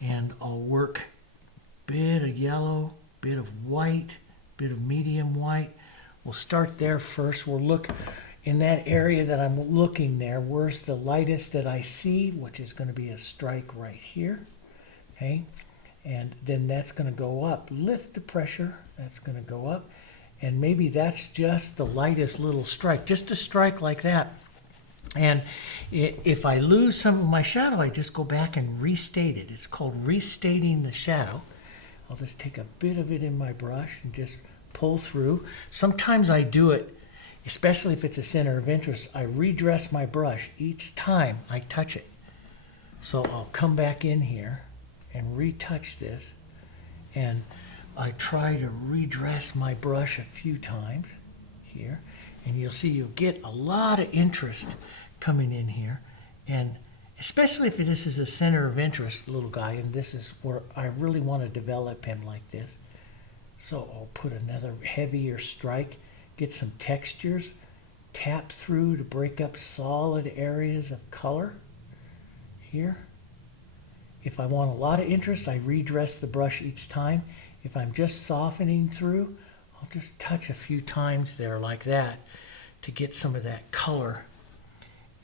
And I'll work bit of yellow, bit of white, bit of medium white. We'll start there first. We'll look in that area that I'm looking there. Where's the lightest that I see, which is going to be a strike right here. Okay, and then that's going to go up. Lift the pressure. That's going to go up. And maybe that's just the lightest little strike, just a strike like that. And if I lose some of my shadow, I just go back and restate it. It's called restating the shadow. I'll just take a bit of it in my brush and just pull through. Sometimes I do it, especially if it's a center of interest, I redress my brush each time I touch it. So I'll come back in here and retouch this, and I try to redress my brush a few times here, and you'll see you'll get a lot of interest coming in here, and especially if this is a center of interest little guy, and this is where I really want to develop him like this. So I'll put another heavier strike, get some textures, tap through to break up solid areas of color here. If I want a lot of interest, I redress the brush each time. If I'm just softening through, I'll just touch a few times there like that to get some of that color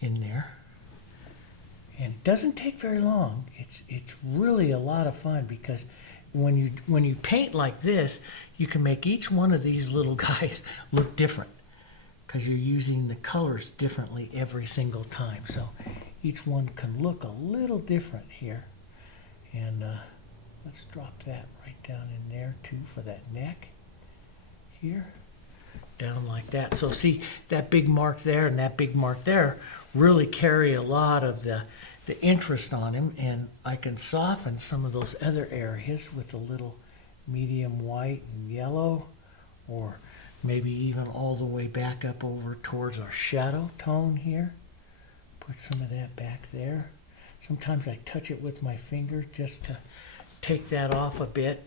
in there. And it doesn't take very long. It's really a lot of fun, because when you paint like this, you can make each one of these little guys look different, because you're using the colors differently every single time. So each one can look a little different here. And let's drop that right down in there too for that neck here, down like that. So see, that big mark there and that big mark there really carry a lot of the interest on him, and I can soften some of those other areas with a little medium white and yellow, or maybe even all the way back up over towards our shadow tone here. Put some of that back there. Sometimes I touch it with my finger just to take that off a bit.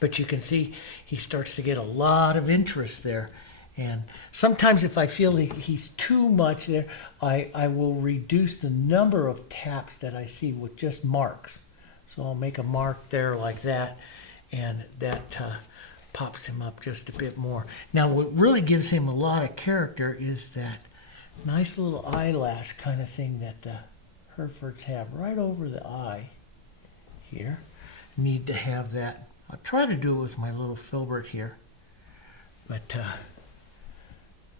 But you can see he starts to get a lot of interest there. And sometimes if I feel he's too much there, I will reduce the number of taps that I see with just marks. So I'll make a mark there like that, and that pops him up just a bit more. Now what really gives him a lot of character is that nice little eyelash kind of thing that the Herefords have right over the eye here. Need to have that. I'll try to do it with my little filbert here, but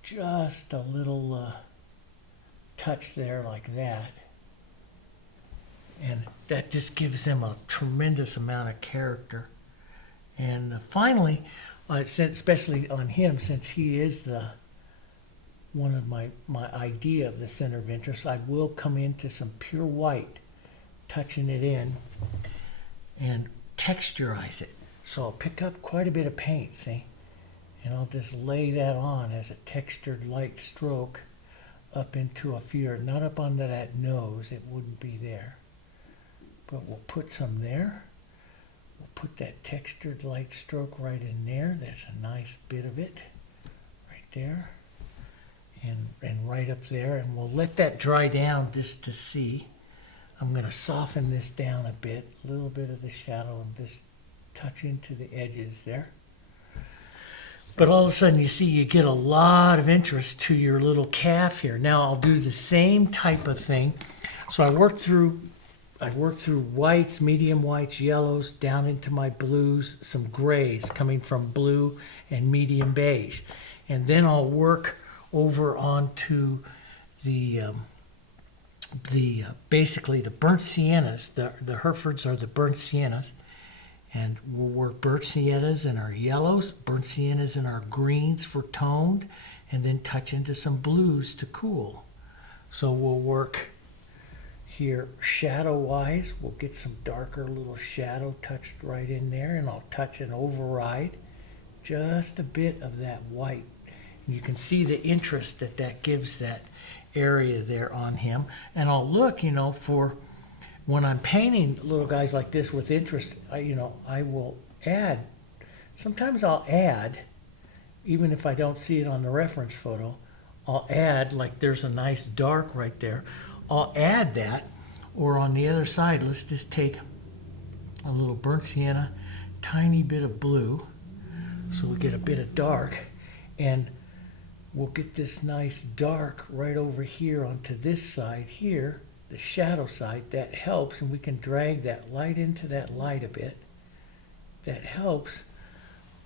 just a little touch there like that, and that just gives him a tremendous amount of character. And finally, especially on him, since he is the one of my idea of the center of interest, I will come into some pure white, touching it in and texturize it. So I'll pick up quite a bit of paint, see? And I'll just lay that on as a textured light stroke up into a few, not up onto that nose, it wouldn't be there. But we'll put some there. We'll put that textured light stroke right in there. That's a nice bit of it right there. And right up there. And we'll let that dry down just to see. I'm going to soften this down a bit, a little bit of the shadow, and just touch into the edges there. But all of a sudden you see you get a lot of interest to your little calf here. Now I'll do the same type of thing. So I work through whites, medium whites, yellows, down into my blues, some grays coming from blue and medium beige. And then I'll work over onto the basically the burnt siennas. The Herefords are the burnt siennas. And we'll work burnt siennas in our yellows, burnt siennas in our greens for toned, and then touch into some blues to cool. So we'll work here shadow-wise. We'll get some darker little shadow touched right in there, and I'll touch and override just a bit of that white. And you can see the interest that gives that area there on him. And I'll look, for when I'm painting little guys like this with interest, I will add, sometimes I'll add, even if I don't see it on the reference photo, I'll add, like there's a nice dark right there, I'll add that, or on the other side, let's just take a little burnt sienna, tiny bit of blue, so we get a bit of dark, and we'll get this nice dark right over here onto this side here, the shadow side. That helps, and we can drag that light into that light a bit. That helps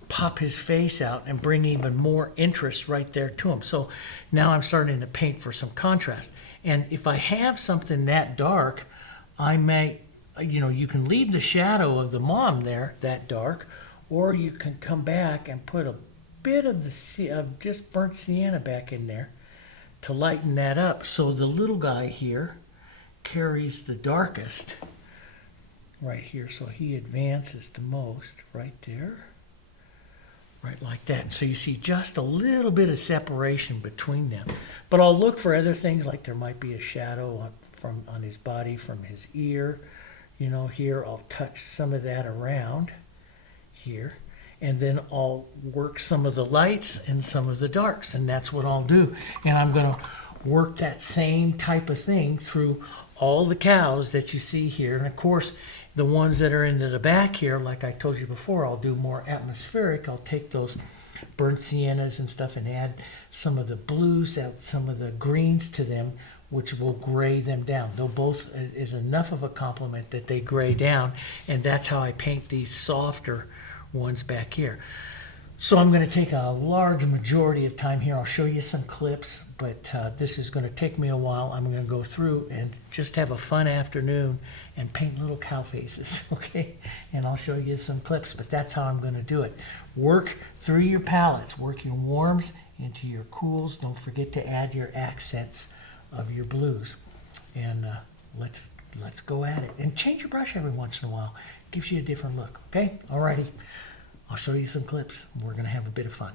pop his face out and bring even more interest right there to him. So now I'm starting to paint for some contrast. And if I have something that dark, I may, you can leave the shadow of the mom there that dark, or you can come back and put a bit of just burnt sienna back in there to lighten that up. So the little guy here carries the darkest right here, so he advances the most right there, right like that. And so you see just a little bit of separation between them. But I'll look for other things, like there might be a shadow on his body from his ear, here I'll touch some of that around here, and then I'll work some of the lights and some of the darks, and that's what I'll do. And I'm going to work that same type of thing through all the cows that you see here. And of course, the ones that are into the back here, like I told you before, I'll do more atmospheric. I'll take those burnt siennas and stuff and add some of the blues, add some of the greens to them, which will gray them down. They'll both is enough of a complement that they gray down, and that's how I paint these softer ones back here. So I'm going to take a large majority of time here. I'll show you some clips, but this is going to take me a while. I'm going to go through and just have a fun afternoon and paint little cow faces, okay? And I'll show you some clips, but that's how I'm going to do it. Work through your palettes. Work your warms into your cools. Don't forget to add your accents of your blues. And let's go at it. And change your brush every once in a while. Gives you a different look, okay? Alrighty. I'll show you some clips. We're going to have a bit of fun.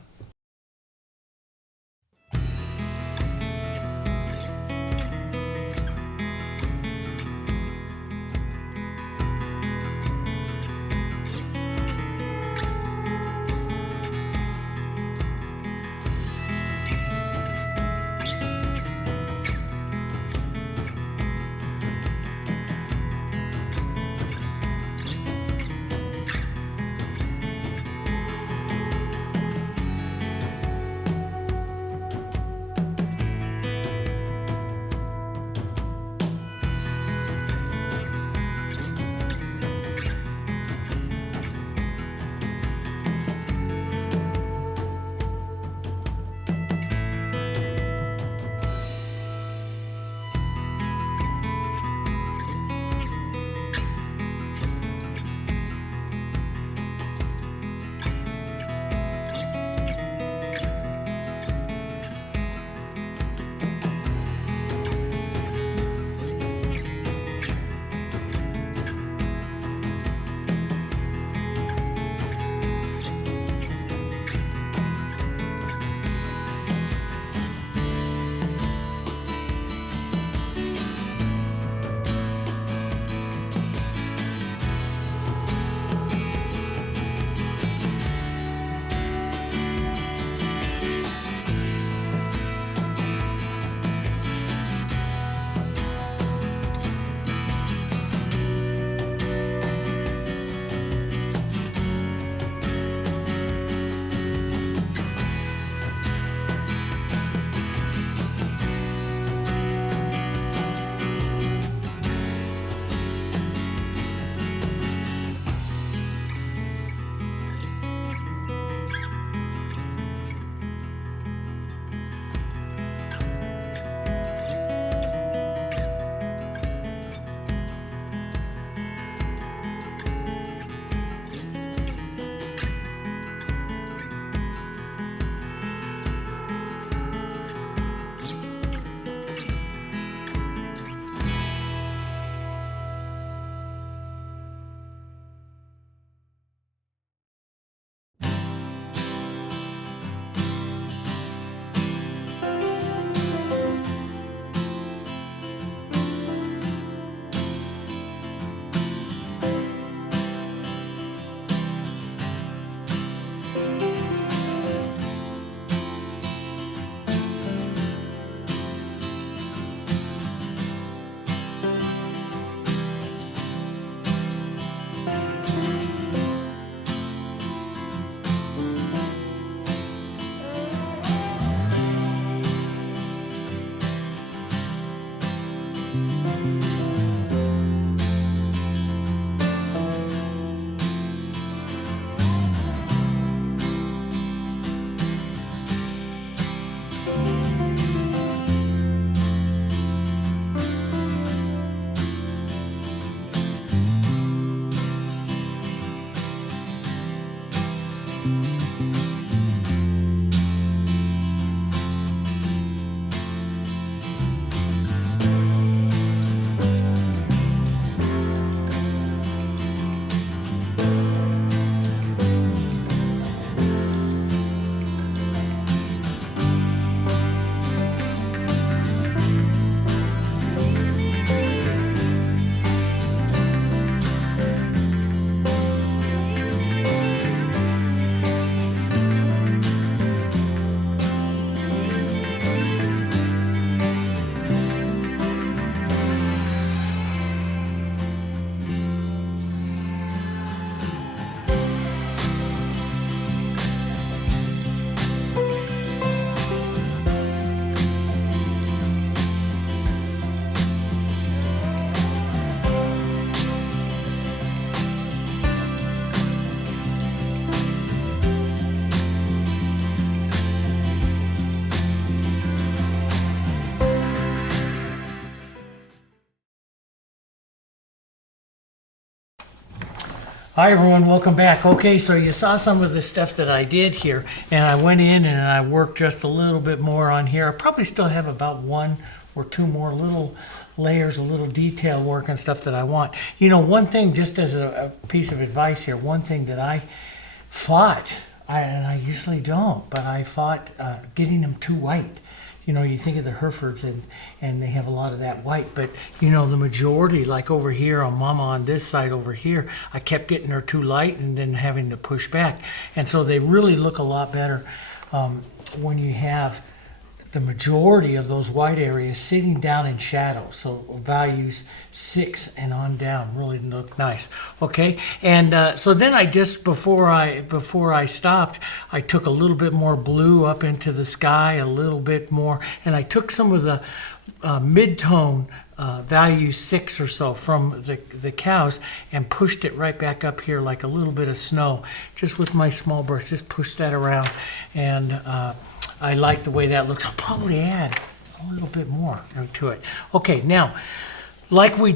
Hi everyone, welcome back. Okay, so you saw some of the stuff that I did here, and I went in and I worked just a little bit more on here. I probably still have about 1 or 2 more little layers, a little detail work and stuff that I want. You know, one thing, just as a piece of advice here, one thing that I fought, and I usually don't, but I fought getting them too white. You know, you think of the Herefords and they have a lot of that white, but you know, the majority, like over here on Mama on this side over here, I kept getting her too light and then having to push back. And so they really look a lot better when you have the majority of those white areas sitting down in shadow. So values 6 and on down really look nice. Okay, and so then I just before I stopped, I took a little bit more blue up into the sky, a little bit more, and I took some of the mid-tone value 6 or so from the cows and pushed it right back up here like a little bit of snow, just with my small brush, just push that around, and I like the way that looks. I'll probably add a little bit more to it. Okay, now, like we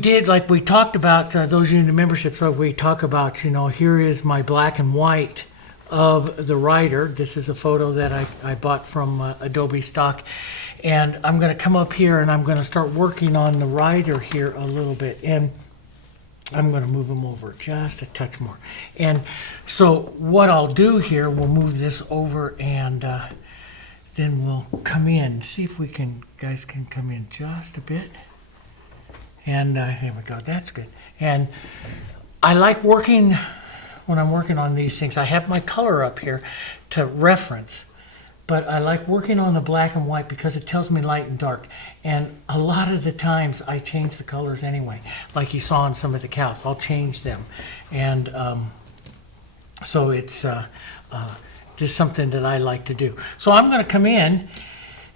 talked about, those of you in the membership, so we talk about, you know, here is my black and white of the rider. This is a photo that I bought from Adobe Stock. And I'm going to come up here and I'm going to start working on the rider here a little bit. And I'm going to move them over just a touch more. And so what I'll do here, we'll move this over and then we'll come in, see if we can, guys can come in just a bit. And here we go, that's good. And I like working, when I'm working on these things, I have my color up here to reference, but I like working on the black and white because it tells me light and dark. And a lot of the times I change the colors anyway, like you saw on some of the cows, I'll change them. And so it's just something that I like to do. So I'm going to come in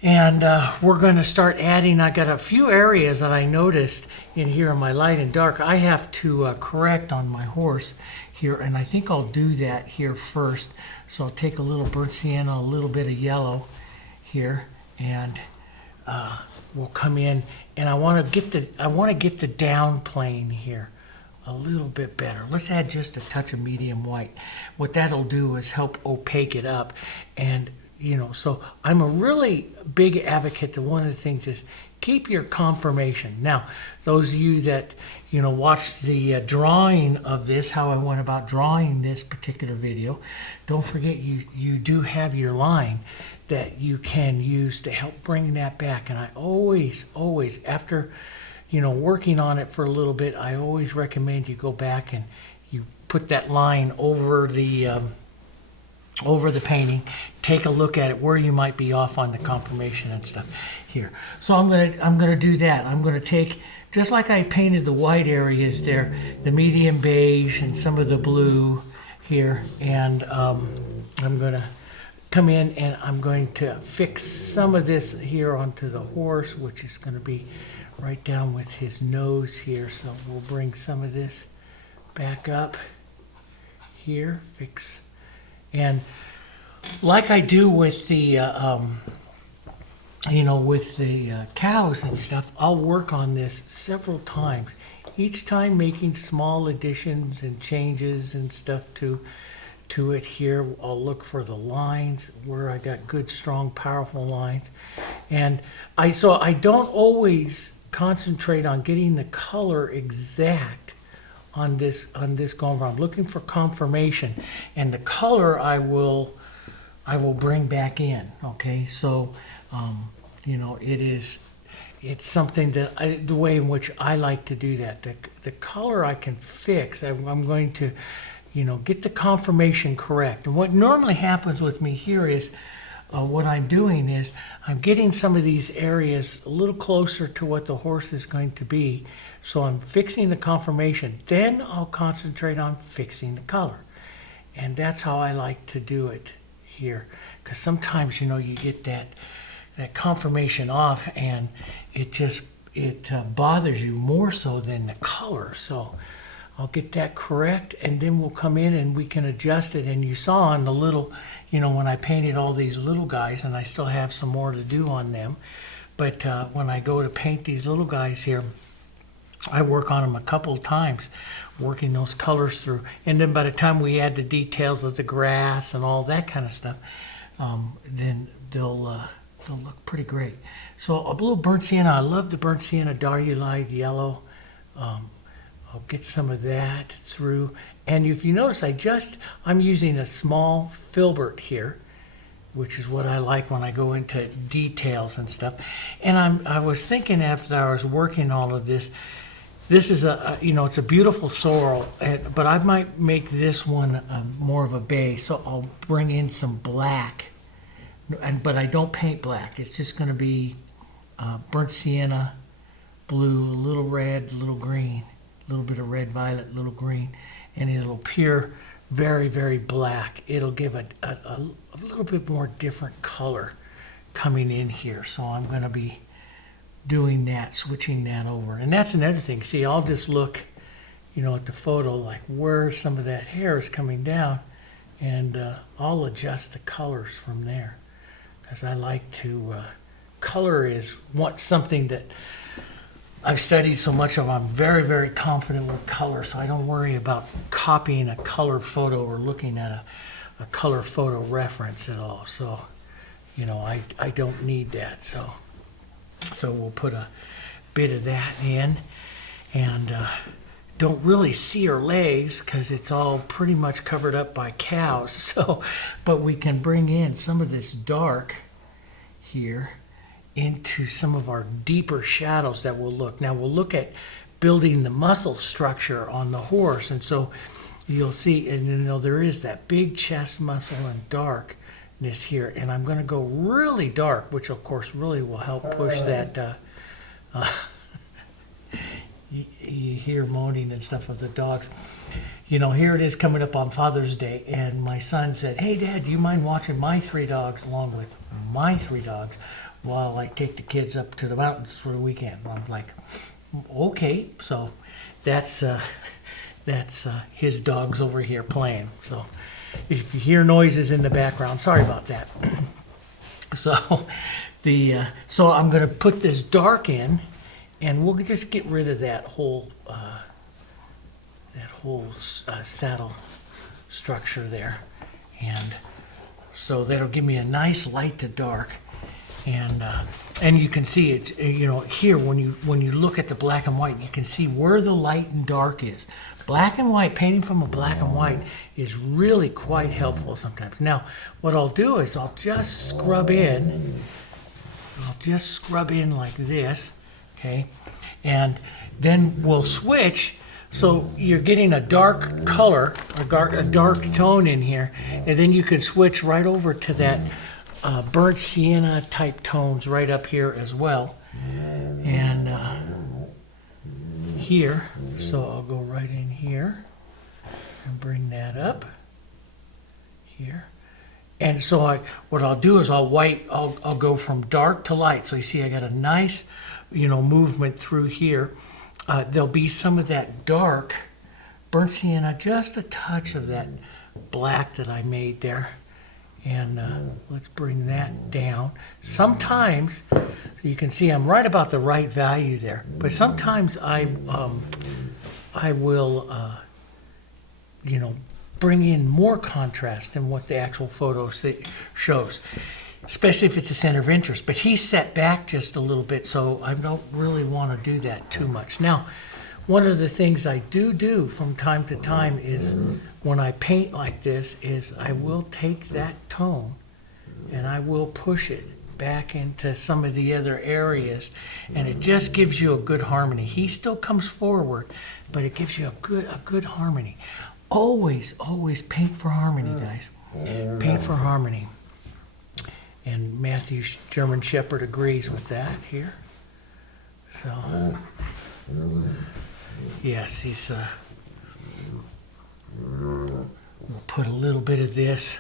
and we're going to start adding. I got a few areas that I noticed in here in my light and dark I have to correct on my horse here, and I think I'll do that here first. So I'll take a little burnt sienna, a little bit of yellow here, and we'll come in, and I want to get the down plane here a little bit better. Let's add just a touch of medium white. What that'll do is help opaque it up. And you know, so I'm a really big advocate that one of the things is keep your confirmation. Now, those of you that, you know, watched the drawing of this, how I went about drawing this particular video, don't forget you do have your line that you can use to help bring that back. And I always, after, you know, working on it for a little bit, I always recommend you go back and you put that line over the painting, take a look at it where you might be off on the confirmation and stuff here. So I'm gonna do that. I'm gonna take, just like I painted the white areas there, the medium beige and some of the blue here, and I'm gonna come in and I'm going to fix some of this here onto the horse, which is gonna be right down with his nose here. So we'll bring some of this back up here, fix. And like I do with the, you know, with the cows and stuff, I'll work on this several times. Each time making small additions and changes and stuff to it here. I'll look for the lines where I got good, strong, powerful lines. And so I don't always concentrate on getting the color exact on this going around. I'm looking for confirmation, and the color I will bring back in. Okay, so you know, it's something that the way in which I like to do that. The color I can fix. I'm going to, you know, get the confirmation correct. And what normally happens with me here is what I'm doing is I'm getting some of these areas a little closer to what the horse is going to be. So I'm fixing the confirmation. Then I'll concentrate on fixing the color. And that's how I like to do it here. Because sometimes, you know, you get that confirmation off and it bothers you more so than the color. So I'll get that correct, and then we'll come in and we can adjust it. And you saw on the little, you know, when I painted all these little guys, and I still have some more to do on them, but when I go to paint these little guys here, I work on them a couple of times, working those colors through. And then by the time we add the details of the grass and all that kind of stuff, then they'll look pretty great. So a little burnt sienna. I love the burnt sienna Diarylide Yellow. I'll get some of that through. And if you notice, I'm using a small filbert here, which is what I like when I go into details and stuff. And I was thinking after I was working all of this, this is it's a beautiful sorrel, but I might make this one more of a beige. So I'll bring in some black, but I don't paint black. It's just going to be burnt sienna, blue, a little red, a little green, a little bit of red, violet, a little green, and it'll appear very, very black. It'll give a little bit more different color coming in here. So I'm going to be doing that, switching that over. And that's another thing. See, I'll just look, at the photo, like where some of that hair is coming down, and I'll adjust the colors from there. Because I like to, color is something that I've studied so much of. I'm very, very confident with color, so I don't worry about copying a color photo or looking at a color photo reference at all. So, I don't need that. So we'll put a bit of that in, and don't really see her legs because it's all pretty much covered up by cows. So, but we can bring in some of this dark here into some of our deeper shadows that we'll look. Now we'll look at building the muscle structure on the horse, and so you'll see, and there is that big chest muscle and darkness here, and I'm going to go really dark, which of course really will help push that. You hear moaning and stuff of the dogs. Here it is coming up on Father's Day, and my son said, "Hey Dad, do you mind watching my 3 dogs along with my 3 dogs while I take the kids up to the mountains for the weekend?" I'm like, okay. So that's his dogs over here playing. So if you hear noises in the background, sorry about that. So so I'm going to put this dark in, and we'll just get rid of that whole saddle structure there, and so that'll give me a nice light to dark. And you can see it, here when you look at the black and white, you can see where the light and dark is. Black and white, painting from a black and white is really quite helpful sometimes. Now, what I'll do is I'll just scrub in. Like this, okay? And then we'll switch. So you're getting a dark color, a dark tone in here, and then you can switch right over to that burnt sienna type tones right up here as well, and here. So I'll go right in here and bring that up here. And so what I'll do is I'll go from dark to light. So you see I got a nice, movement through here. There'll be some of that dark burnt sienna, just a touch of that black that I made there. And let's bring that down. Sometimes, you can see I'm right about the right value there, but sometimes I will, bring in more contrast than what the actual photo shows, especially if it's a center of interest. But he's set back just a little bit, so I don't really want to do that too much. Now, one of the things I do from time to time is when I paint like this is I will take that tone and I will push it back into some of the other areas, and it just gives you a good harmony. He still comes forward, but it gives you a good harmony. Always paint for harmony, guys. Paint for harmony. And Matthew's German Shepherd agrees with that here. So, yes, he's we'll put a little bit of this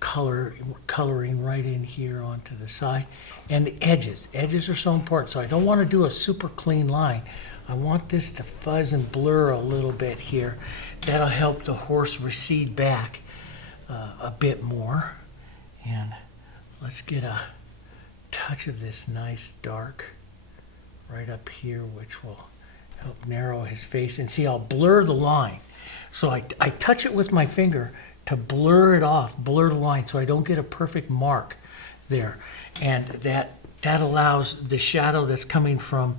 coloring right in here onto the side. And the edges are so important. So I don't want to do a super clean line. I want this to fuzz and blur a little bit here. That'll help the horse recede back a bit more. And let's get a touch of this nice dark right up here, which will help narrow his face. And see, I'll blur the line. So I touch it with my finger to blur it off, blur the line, so I don't get a perfect mark there. And that allows the shadow that's coming from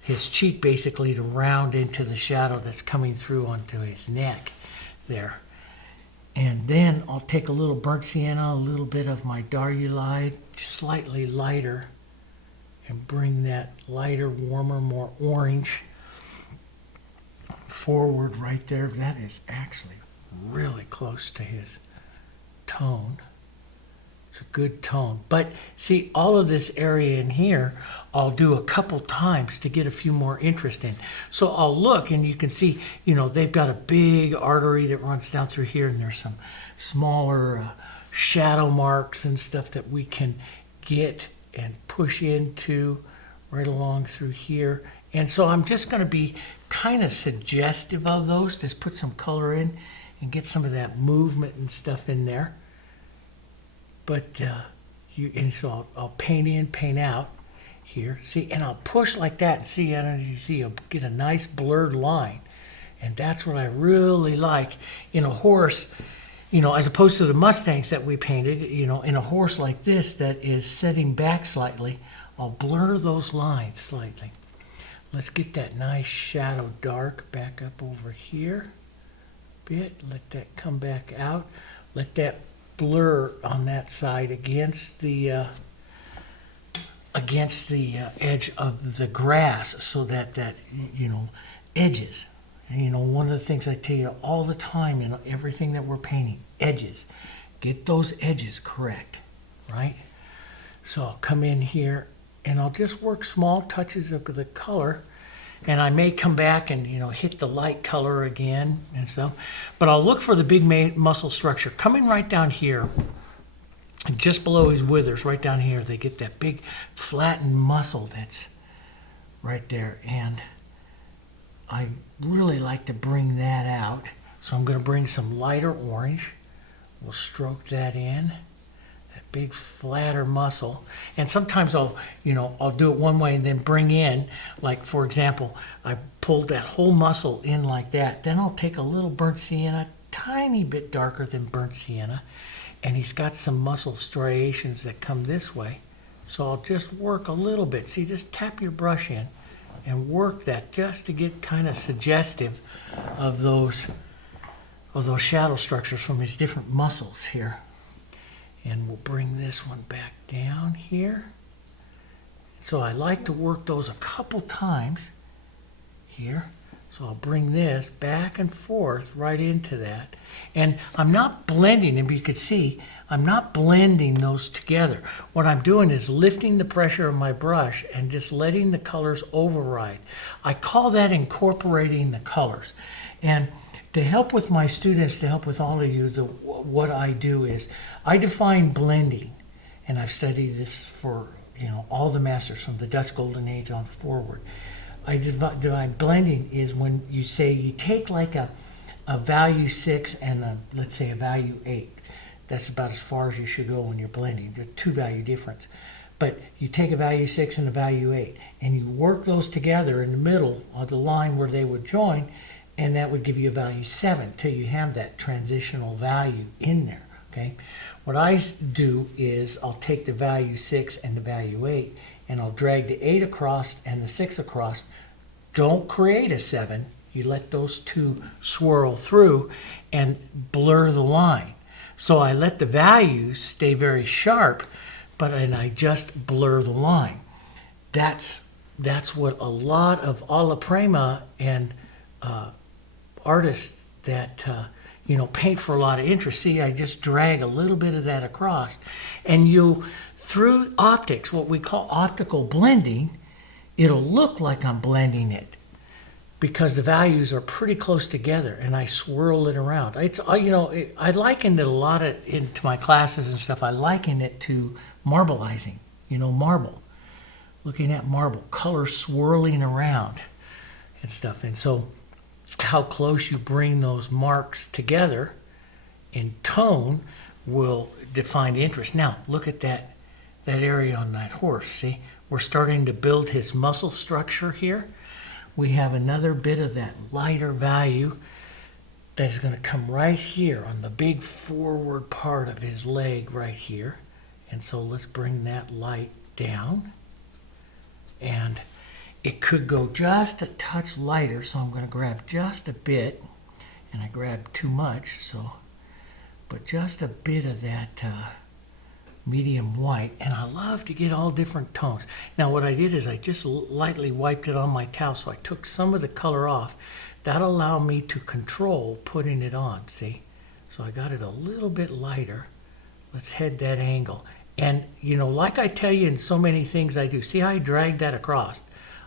his cheek basically to round into the shadow that's coming through onto his neck there. And then I'll take a little burnt sienna, a little bit of my Diarylide, slightly lighter, and bring that lighter, warmer, more orange forward right there. That is actually really close to his tone. It's a good tone. But see, all of this area in here, I'll do a couple times to get a few more interest in. So I'll look and you can see, you know, they've got a big artery that runs down through here, and there's some smaller shadow marks and stuff that we can get and push into right along through here. And so I'm just going to be kind of suggestive of those, just put some color in and get some of that movement and stuff in there. But so I'll paint in, paint out here. See, and I'll push like that, and see, you see, you'll get a nice blurred line. And that's what I really like in a horse, you know, as opposed to the Mustangs that we painted, you know, in a horse like this that is setting back slightly, I'll blur those lines slightly. Let's get that nice shadow dark back up over here a bit. Let that come back out. Let that blur on that side against the edge of the grass, so that you know, edges. And you know, one of the things I tell you all the time in everything that we're painting, edges. Get those edges correct, right? So I'll come in here and I'll just work small touches of the color, and I may come back and, you know, hit the light color again and stuff. But I'll look for the big muscle structure coming right down here, and just below his withers, right down here. They get that big flattened muscle that's right there, and I really like to bring that out. So I'm going to bring some lighter orange. We'll stroke that in. That big flatter muscle. And sometimes I'll do it one way and then bring in, like for example, I pulled that whole muscle in like that. Then I'll take a little burnt sienna, tiny bit darker than burnt sienna, and he's got some muscle striations that come this way. So I'll just work a little bit. See, just tap your brush in and work that just to get kind of suggestive of those shadow structures from his different muscles here. And we'll bring this one back down here. So I like to work those a couple times here. So I'll bring this back and forth right into that. And I'm not blending them. You can see I'm not blending those together. What I'm doing is lifting the pressure of my brush and just letting the colors override. I call that incorporating the colors. And to help with my students, to help with all of you, what I do is I define blending, and I've studied this for, you know, all the masters from the Dutch Golden Age on forward. I define blending is when you say you take like a value 6 and let's say a value 8. That's about as far as you should go when you're blending. They're two value difference. But you take a value 6 and a value 8, and you work those together in the middle of the line where they would join, and that would give you a value 7 till you have that transitional value in there, okay? What I do is I'll take the value 6 and the value 8, and I'll drag the 8 across and the 6 across. Don't create a 7. You let those two swirl through and blur the line. So I let the values stay very sharp, and I just blur the line. That's what a lot of alla prima and artists that paint for a lot of interest. See, I just drag a little bit of that across, and through optics, what we call optical blending, it'll look like I'm blending it because the values are pretty close together, and I swirl it around. I likened it a lot into my classes and stuff. I liken it to marbleizing, marble, looking at marble, color swirling around and stuff. And so how close you bring those marks together in tone will define interest. Now, look at that area on that horse. See, we're starting to build his muscle structure here. we have another bit of that lighter value that is going to come right here on the big forward part of his leg right here. And so let's bring that light down. And it could go just a touch lighter, so I'm going to grab just a bit. And I grabbed too much, so, but just a bit of that medium white. And I love to get all different tones. Now what I did is I just lightly wiped it on my towel, so I took some of the color off. That allowed me to control putting it on, see? So I got it a little bit lighter. Let's head that angle. And, you know, like I tell you in so many things I do, see how I drag that across?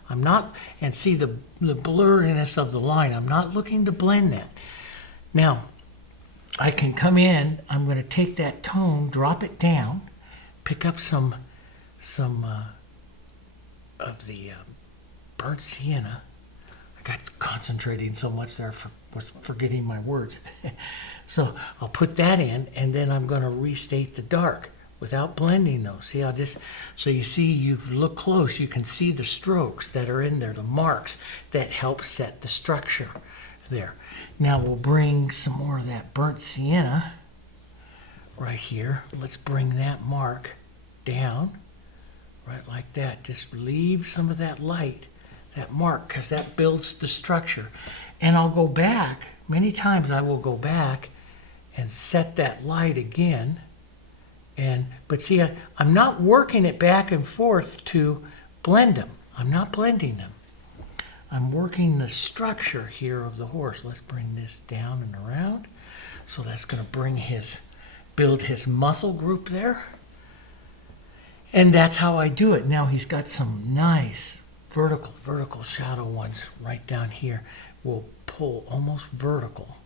I'm not, and see the blurriness of the line. I'm not looking to blend that. Now, I can come in, I'm going to take that tone, drop it down, pick up some of the burnt sienna. I got concentrating so much there, was forgetting my words. So I'll put that in, and then I'm going to restate the dark without blending those. See, I'll just, so you see, you look close, you can see the strokes that are in there, the marks that help set the structure there. Now we'll bring some more of that burnt sienna right here. Let's bring that mark down, right like that. Just leave some of that light, that mark, because that builds the structure. And I'll go back, many times I will go back and set that light again. But see, I'm not working it back and forth to blend them. I'm not blending them. I'm working the structure here of the horse. Let's bring this down and around. So that's going to build his muscle group there. And that's how I do it. Now he's got some nice vertical shadow ones right down here. We'll pull almost vertical,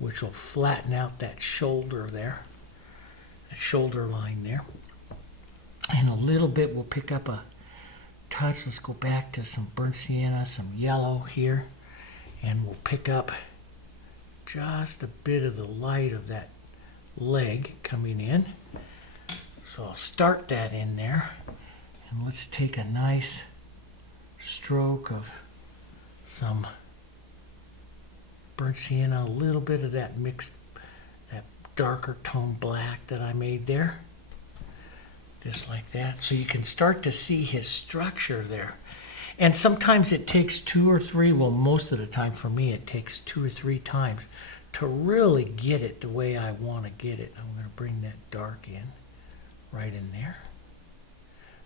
which will flatten out that shoulder there, that shoulder line there. And a little bit, we'll pick up a touch. Let's go back to some burnt sienna, some yellow here, and we'll pick up just a bit of the light of that leg coming in. So I'll start that in there, and let's take a nice stroke of some burnt sienna, a little bit of that mixed, that darker tone black that I made there. Just like that. So you can start to see his structure there. And sometimes it takes 2 or 3, well, most of the time for me, it takes 2 or 3 times to really get it the way I want to get it. I'm going to bring that dark in, right in there.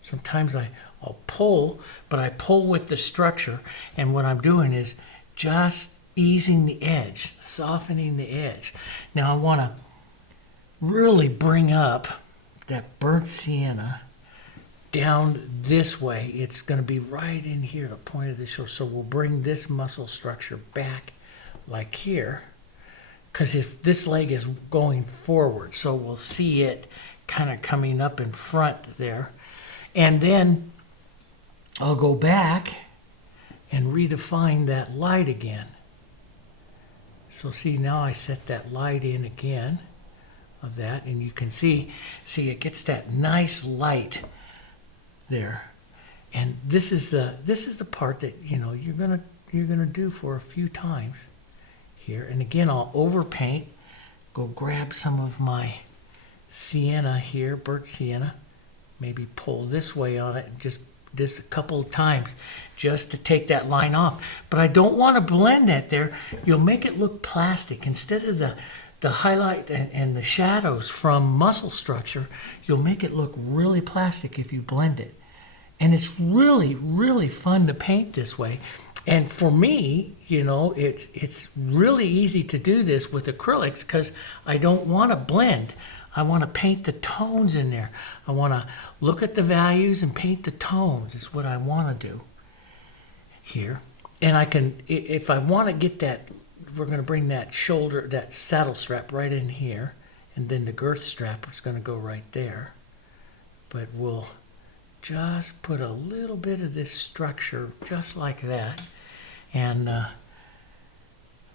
Sometimes I'll pull, but I pull with the structure, and what I'm doing is just easing the edge, softening the edge. Now I want to really bring up that burnt sienna down this way. It's going to be right in here, the point of the shoulder. So we'll bring this muscle structure back like here, because if this leg is going forward, so we'll see it kind of coming up in front there. And then I'll go back and redefine that light again. So see, now I set that light in again of that, and you can see it gets that nice light there. And this is the part that, you know, you're gonna do for a few times here. And again, I'll overpaint, go grab some of my sienna here, burnt sienna, maybe pull this way on it, and just a couple of times just to take that line off. But I don't want to blend that there. You'll make it look plastic. Instead of the highlight and the shadows from muscle structure, you'll make it look really plastic if you blend it. And it's really, really fun to paint this way. And for me, you know, it's really easy to do this with acrylics because I don't want to blend. I want to paint the tones in there. I want to look at the values and paint the tones. Is what I want to do here. And I can, if I want to get that, we're going to bring that shoulder, that saddle strap right in here. And then the girth strap is going to go right there. But we'll just put a little bit of this structure just like that. And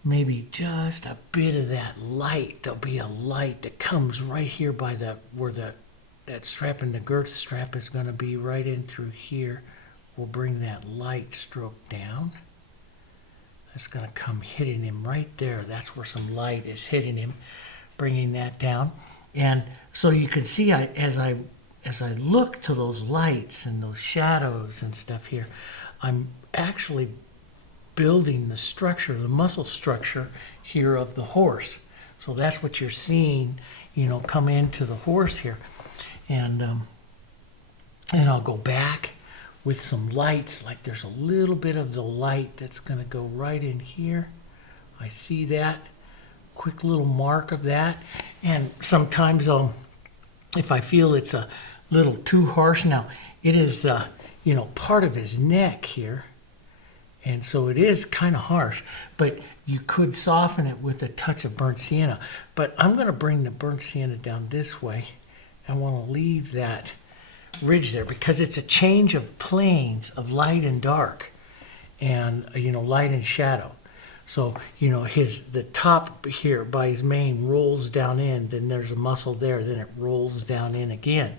maybe just a bit of that light. There'll be a light that comes right here by where that strap and the girth strap is going to be right in through here. We'll bring that light stroke down That's going to come hitting him right there. That's where some light is hitting him, bringing that down. And so you can see as I look to those lights and those shadows and stuff here, I'm actually building the structure, the muscle structure here of the horse. So that's what you're seeing, you know, come into the horse here. And I'll go back with some lights, like there's a little bit of the light that's going to go right in here. I see that quick little mark of that. And sometimes if I feel it's a little too harsh, now it is you know, part of his neck here, and so it is kind of harsh, but you could soften it with a touch of burnt sienna. But I'm going to bring the burnt sienna down this way. I want to leave that ridge there because it's a change of planes of light and dark, and you know, light and shadow. So you know, the top here by his mane rolls down in, then there's a muscle there, then it rolls down in again.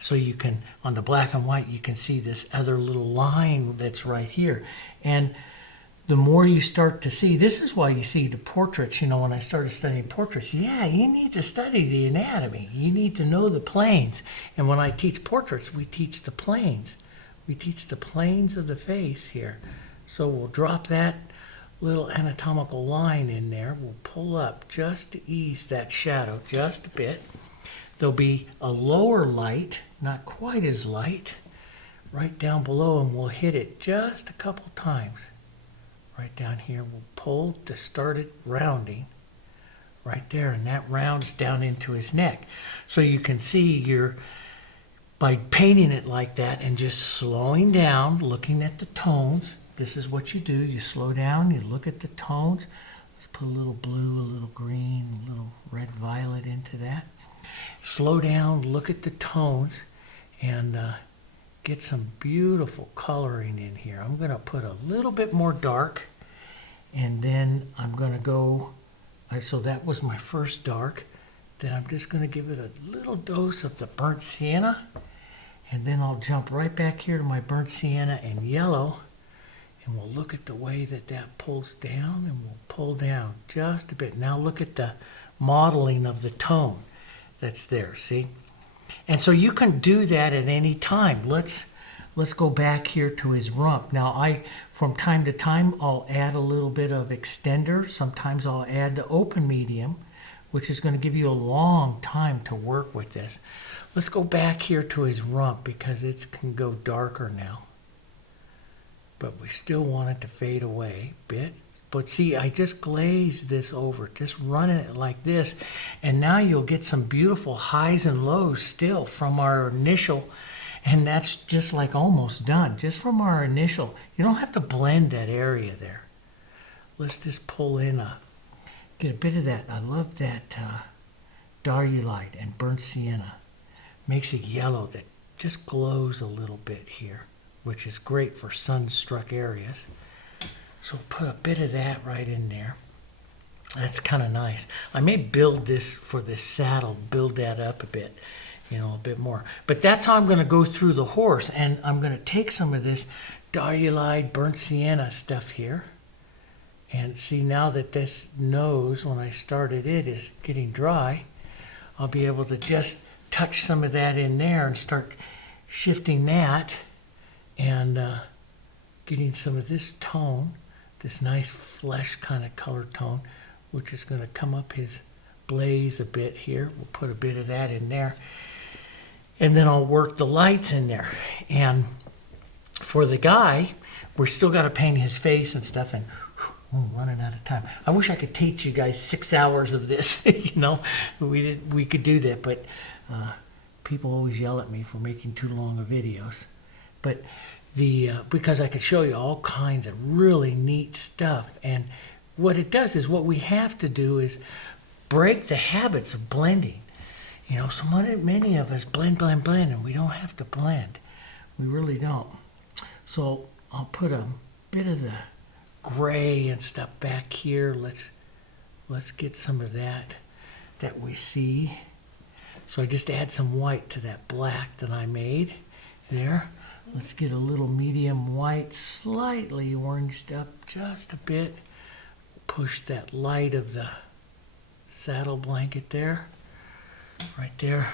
So you can, on the black and white, you can see this other little line that's right here. And the more you start to see, this is why you see the portraits, you know, when I started studying portraits, yeah, you need to study the anatomy. You need to know the planes. And when I teach portraits, we teach the planes. We teach the planes of the face here. So we'll drop that little anatomical line in there. We'll pull up just to ease that shadow just a bit. There'll be a lower light, not quite as light, right down below, and we'll hit it just a couple times. Right down here, we'll pull to start it rounding right there, and that rounds down into his neck. So you can see by painting it like that and just slowing down, looking at the tones, this is what you do. You slow down, you look at the tones. Let's put a little blue, a little green, a little red violet into that. Slow down, look at the tones, and get some beautiful coloring in here. I'm going to put a little bit more dark, and then I'm going to go, so that was my first dark. Then I'm just going to give it a little dose of the burnt sienna, and then I'll jump right back here to my burnt sienna and yellow, and we'll look at the way that pulls down, and we'll pull down just a bit. Now look at the modeling of the tone that's there, see? And so you can do that at any time. Let's go back here to his rump. Now from time to time, I'll add a little bit of extender. Sometimes I'll add the open medium, which is going to give you a long time to work with this. Let's go back here to his rump because it can go darker now. But we still want it to fade away a bit. But see, I just glazed this over, just running it like this. And now you'll get some beautiful highs and lows still from our initial. And that's just like almost done, just from our initial. You don't have to blend that area there. Let's just pull in get a bit of that. I love that Diarylide and burnt sienna. Makes it yellow that just glows a little bit here, which is great for sun-struck areas. So put a bit of that right in there. That's kind of nice. I may build this for this saddle, build that up a bit, you know, a bit more. But that's how I'm going to go through the horse, and I'm going to take some of this Diarylide burnt sienna stuff here. And see, now that this nose, when I started it, is getting dry, I'll be able to just touch some of that in there and start shifting that and getting some of this tone, this nice flesh kind of color tone, which is going to come up his blaze a bit here. We'll put a bit of that in there. And then I'll work the lights in there. And for the guy, we're still got to paint his face and stuff, and running out of time. I wish I could teach you guys 6 hours of this. You know, we could do that, but people always yell at me for making too long of videos. But because I could show you all kinds of really neat stuff, and what it does is what we have to do is break the habits of blending. You know, so many of us blend, and we don't have to blend. We really don't. So I'll put a bit of the gray and stuff back here. Let's get some of that we see. So I just add some white to that black that I made there. Let's get a little medium white, slightly oranged up just a bit. push that light of the saddle blanket there, right there.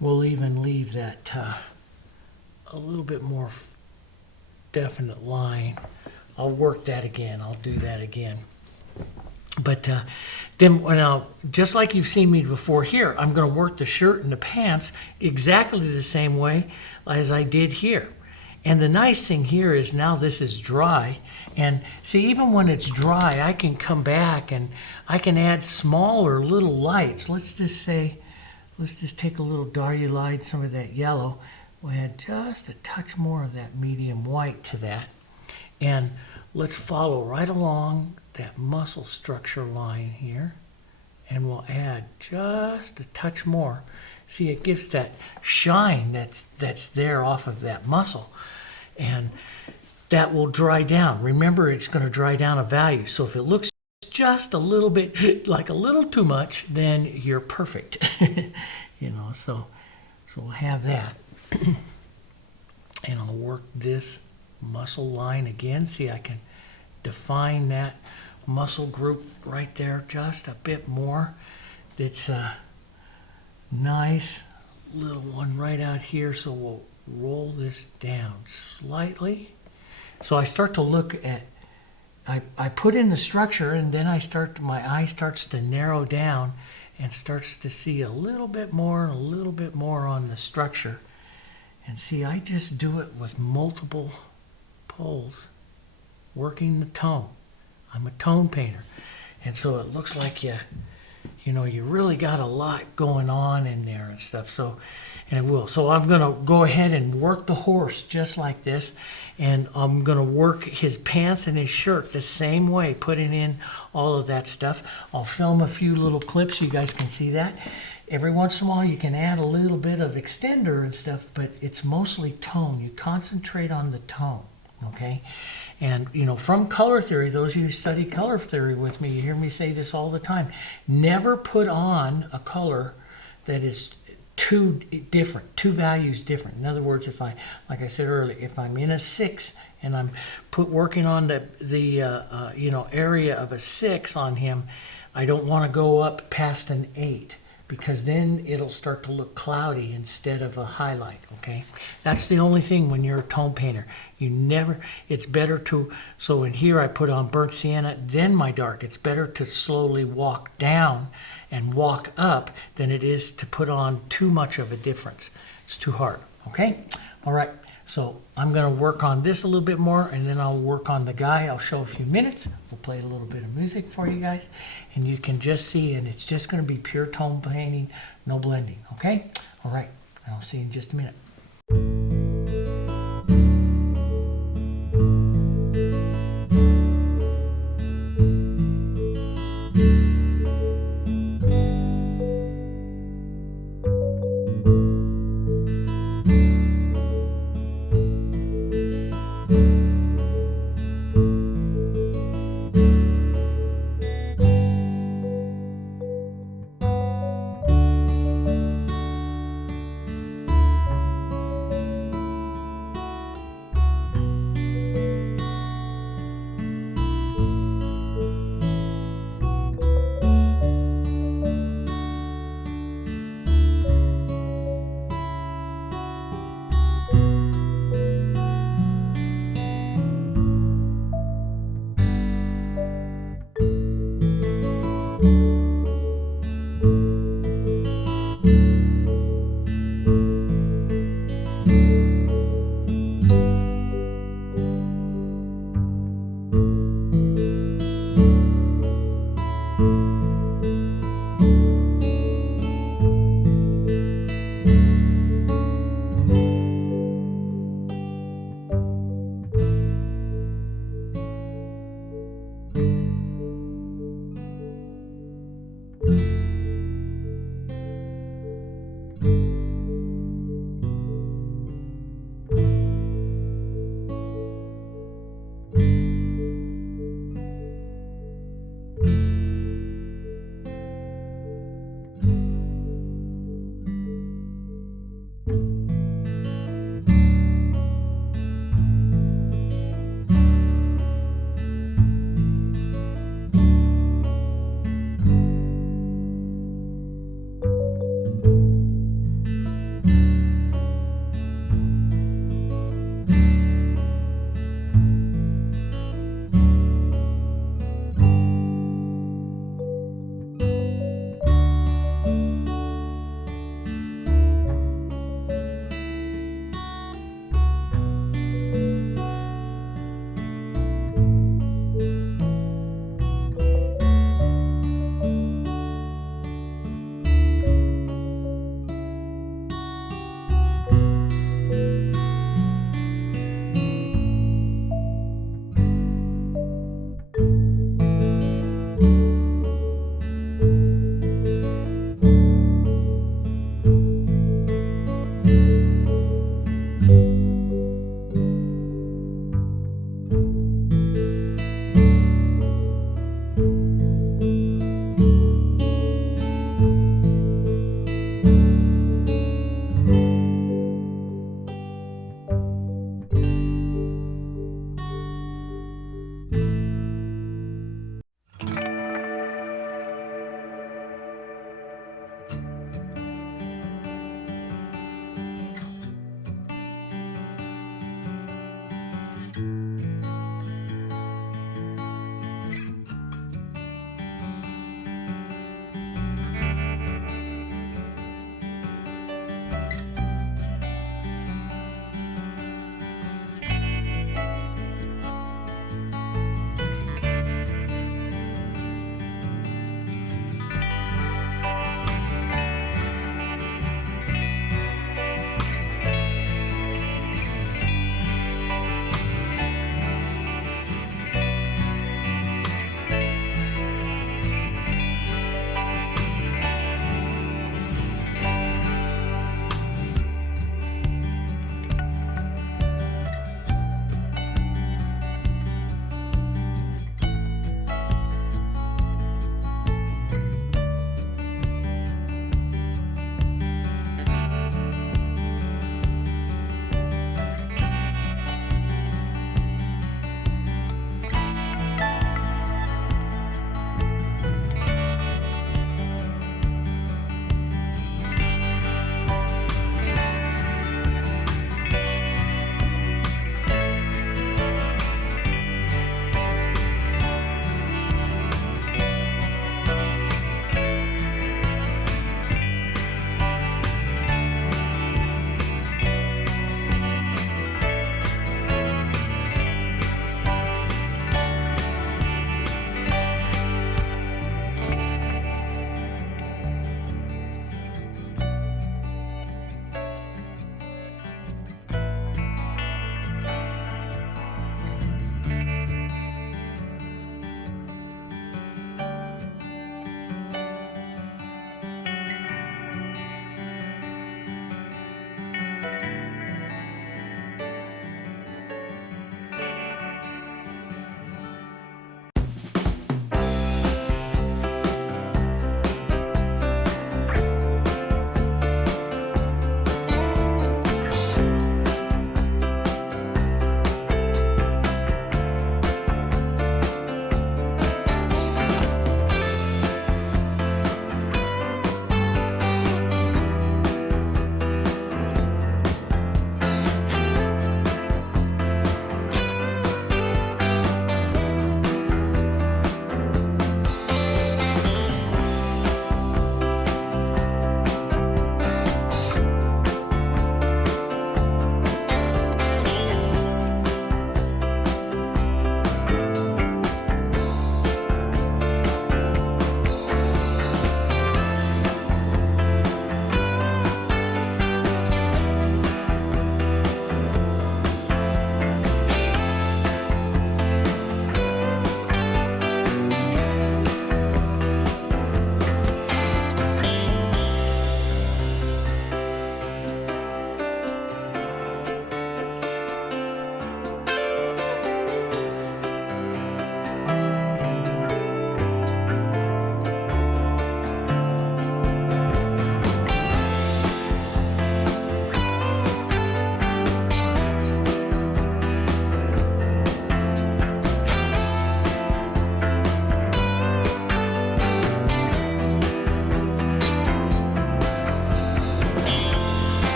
We'll even leave that a little bit more definite line. I'll work that again. I'll do that again. But then when just like you've seen me before here, I'm going to work the shirt and the pants exactly the same way as I did here. And the nice thing here is now this is dry. And see, even when it's dry, I can come back and I can add smaller little lights. Let's just say, let's just take a little Diarylide, some of that yellow. We'll add just a touch more of that medium white to that. And let's follow right along that muscle structure line here. And we'll add just a touch more. See, it gives that shine that's there off of that muscle. And that will dry down. Remember, it's going to dry down a value. So if it looks just a little bit like a little too much, then you're perfect. You know, so we'll have that. And I'll work this muscle line again. See, I can define that muscle group right there just a bit more. It's a nice little one right out here. So we'll roll this down slightly. So I start to look at, I put in the structure, and then my eye starts to narrow down and starts to see a little bit more and a little bit more on the structure. And see, I just do it with multiple pulls, working the tone. I'm a tone painter. And so it looks like you really got a lot going on in there and stuff. So, and it will. So I'm going to go ahead and work the horse just like this. And I'm going to work his pants and his shirt the same way, putting in all of that stuff. I'll film a few little clips so you guys can see that. Every once in a while you can add a little bit of extender and stuff, but it's mostly tone. You concentrate on the tone, okay? And, you know, from color theory, those of you who study color theory with me, you hear me say this all the time. Never put on a color that is too different, two values different. In other words, if I, like I said earlier, if I'm in a 6 and I'm working on the area of a 6 on him, I don't want to go up past an 8. Because then it'll start to look cloudy instead of a highlight, okay? That's the only thing when you're a tone painter. It's better to, so in here I put on burnt sienna, then my dark. It's better to slowly walk down and walk up than it is to put on too much of a difference. It's too hard, okay? All right, so I'm gonna work on this a little bit more, and then I'll work on the guy. I'll show a few minutes. We'll play a little bit of music for you guys, and you can just see, and it's just gonna be pure tone painting, no blending, okay? All right, I'll see you in just a minute.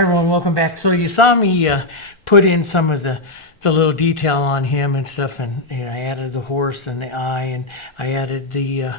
Hi everyone, welcome back. So you saw me put in some of the little detail on him and stuff, and I added the horse and the eye, and I added the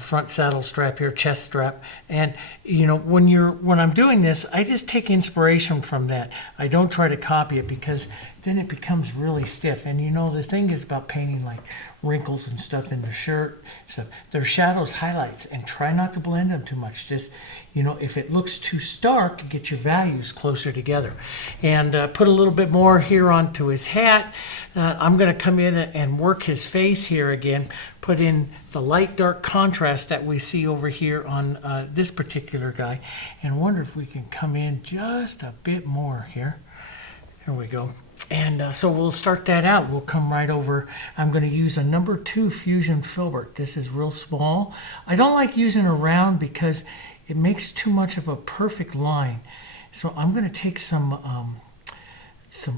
front saddle strap here, chest strap. And when I'm doing this, I just take inspiration from that. I don't try to copy it, because then it becomes really stiff. And the thing is about painting like wrinkles and stuff in the shirt stuff. There's shadows, highlights, and try not to blend them too much. Just if it looks too stark, get your values closer together. And put a little bit more here onto his hat. I'm going to come in and work his face here again. Put in the light dark contrast that we see over here on this particular guy, and wonder if we can come in just a bit more here. There we go. And so we'll start that out. We'll come right over. I'm going to use a number 2 Fusion filbert. This is real small. I don't like using a round because it makes too much of a perfect line. So I'm going to take some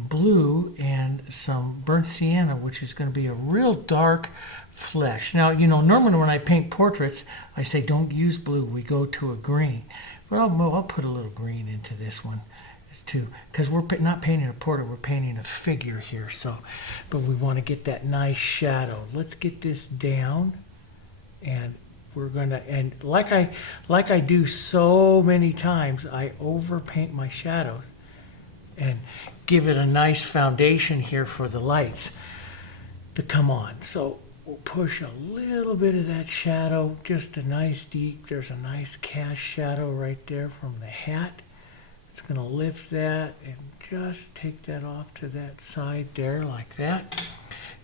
blue and some burnt sienna, which is going to be a real dark flesh. Now, normally when I paint portraits, I say don't use blue. We go to a green. But I'll put a little green into this one too, because we're not painting a portrait, we're painting a figure here. So, but we want to get that nice shadow. Let's get this down, and we're gonna, and like I do so many times, I overpaint my shadows and give it a nice foundation here for the lights to come on. So we'll push a little bit of that shadow, just a nice deep. There's a nice cast shadow right there from the hat. It's going to lift that and just take that off to that side there like that.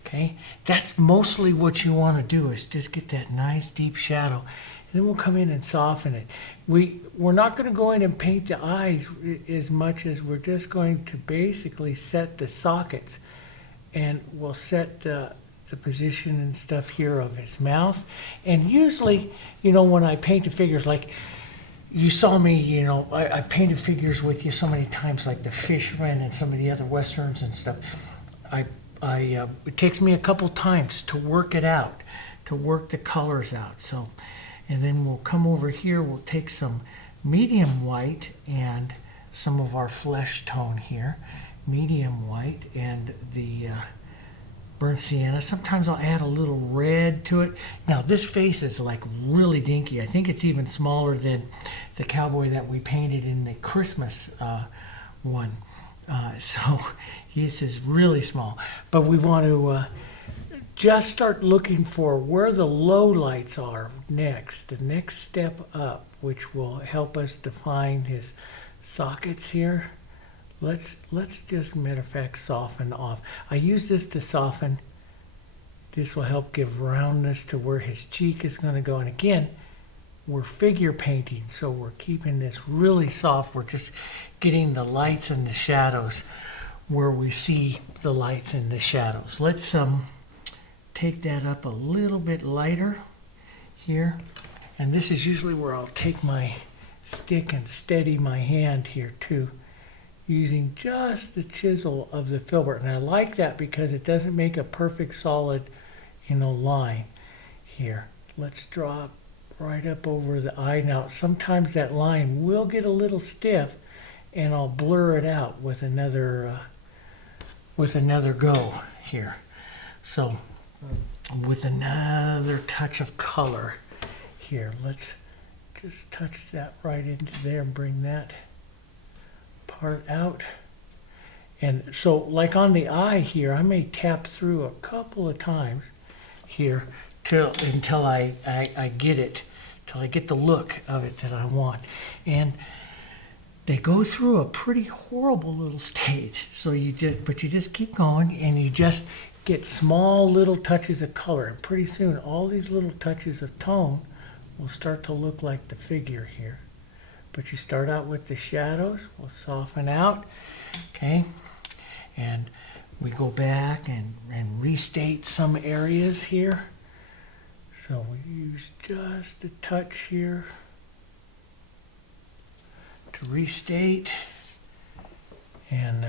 Okay, that's mostly what you want to do, is just get that nice deep shadow. And then we'll come in and soften it. We're not going to go in and paint the eyes as much as we're just going to basically set the sockets, and we'll set the position and stuff here of his mouth. And usually, when I paint the figures, like you saw me, I've painted figures with you so many times, like the Fisherman and some of the other Westerns and stuff. It takes me a couple times to work it out, to work the colors out. So, and then we'll come over here, we'll take some medium white and some of our flesh tone here, medium white and the burnt sienna. Sometimes I'll add a little red to it. Now this face is like really dinky. I think it's even smaller than the cowboy that we painted in the Christmas one. So this is really small. But we want to just start looking for where the low lights are next, the next step up, which will help us define his sockets here. Let's just, matter of fact, soften off. I use this to soften. This will help give roundness to where his cheek is going to go. And again, we're figure painting, so we're keeping this really soft. We're just getting the lights and the shadows where we see the lights and the shadows. Let's take that up a little bit lighter here. And this is usually where I'll take my stick and steady my hand here too, using just the chisel of the filbert. And I like that because it doesn't make a perfect solid, line here. Let's draw right up over the eye. Now, sometimes that line will get a little stiff, and I'll blur it out with another go here. So, with another touch of color here, let's just touch that right into there and bring that part out. And so, like on the eye here, I may tap through a couple of times here until I get it, till I get the look of it that I want. And they go through a pretty horrible little stage. So you just keep going, and you just get small little touches of color. And pretty soon, all these little touches of tone will start to look like the figure here. But you start out with the shadows. We'll soften out, okay? And we go back and restate some areas here. So we use just a touch here to restate and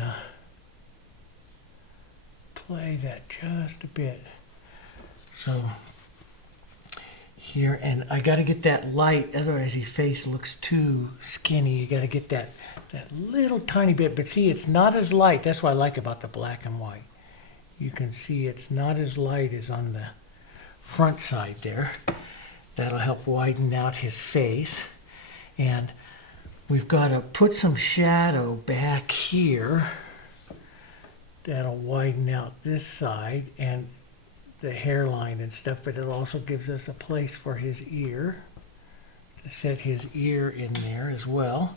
play that just a bit. So here, and I got to get that light, otherwise his face looks too skinny. You got to get that little tiny bit, but see, it's not as light. That's what I like about the black and white. You can see it's not as light as on the front side there. That'll help widen out his face. And we've got to put some shadow back here. That'll widen out this side and the hairline and stuff, but it also gives us a place for his ear, to set his ear in there as well.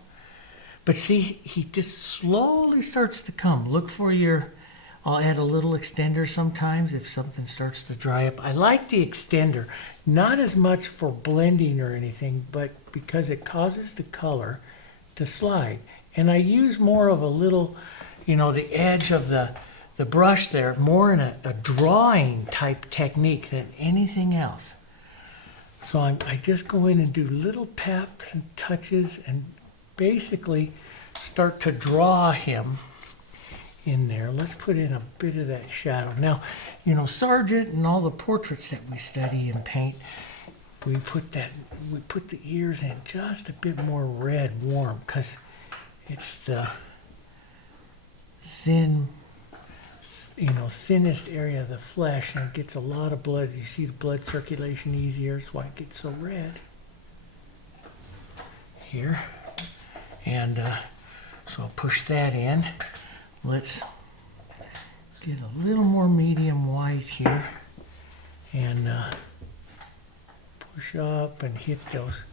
But see, he just slowly starts to come. Look for your, I'll add a little extender sometimes if something starts to dry up. I like the extender, not as much for blending or anything, but because it causes the color to slide. And I use more of a little, you know, the edge of the brush there, more in a drawing type technique than anything else. So I just go in and do little taps and touches and basically start to draw him in there. Let's put in a bit of that shadow. Now, you know, Sargent and all the portraits that we study and paint, we put the ears in just a bit more red, warm, because it's the thin, you know, thinnest area of the flesh, and it gets a lot of blood. You see the blood circulation easier. That's why it gets so red here. And so I'll push that in. Let's get a little more medium white here and push up and hit those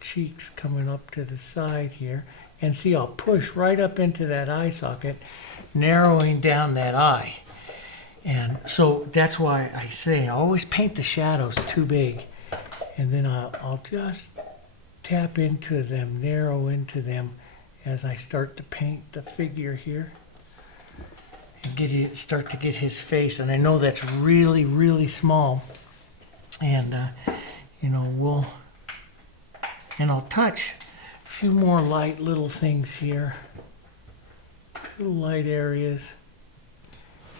cheeks coming up to the side here. And see, I'll push right up into that eye socket, narrowing down that eye. And so that's why I say I always paint the shadows too big. And then I'll just tap into them, narrow into them as I start to paint the figure here. And start to get his face. And I know that's really, really small. And, you know, I'll touch a few more light little things here. Little light areas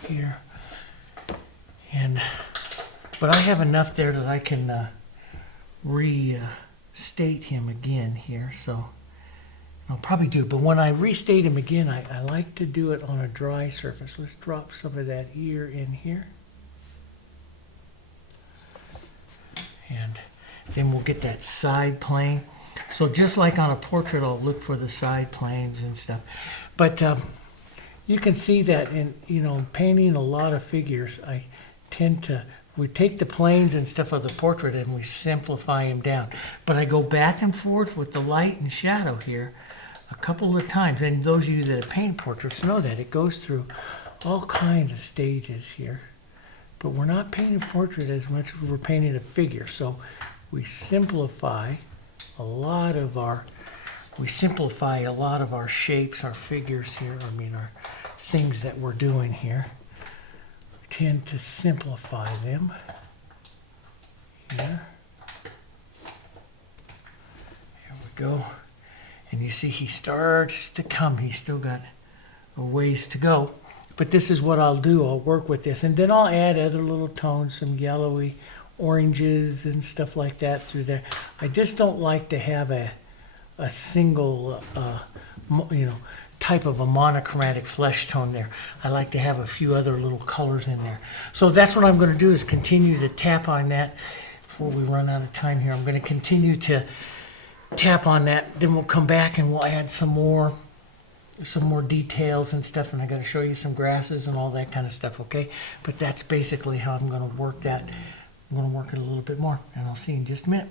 here. But I have enough there that I can restate him again here. So I'll probably do. But when I restate him again, I like to do it on a dry surface. Let's drop some of that ear in here. And then we'll get that side plane. So just like on a portrait, I'll look for the side planes and stuff. But you can see that in, you know, painting a lot of figures, I tend to, we take the planes and stuff of the portrait and we simplify them down. But I go back and forth with the light and shadow here a couple of times. And those of you that have painted portraits know that it goes through all kinds of stages here. But we're not painting a portrait as much as we're painting a figure. So we simplify a lot of our shapes, our figures here, our things that we're doing here. We tend to simplify them here. Here we go. And you see he starts to come. He's still got a ways to go. But this is what I'll do. I'll work with this. And then I'll add other little tones, some yellowy oranges and stuff like that through there. I just don't like to have a single, type of a monochromatic flesh tone there. I like to have a few other little colors in there. So that's what I'm going to do, is continue to tap on that before we run out of time here. I'm going to continue to tap on that. Then we'll come back and we'll add some more details and stuff. And I got to show you some grasses and all that kind of stuff, okay? But that's basically how I'm going to work that. I'm going to work it a little bit more, and I'll see you in just a minute.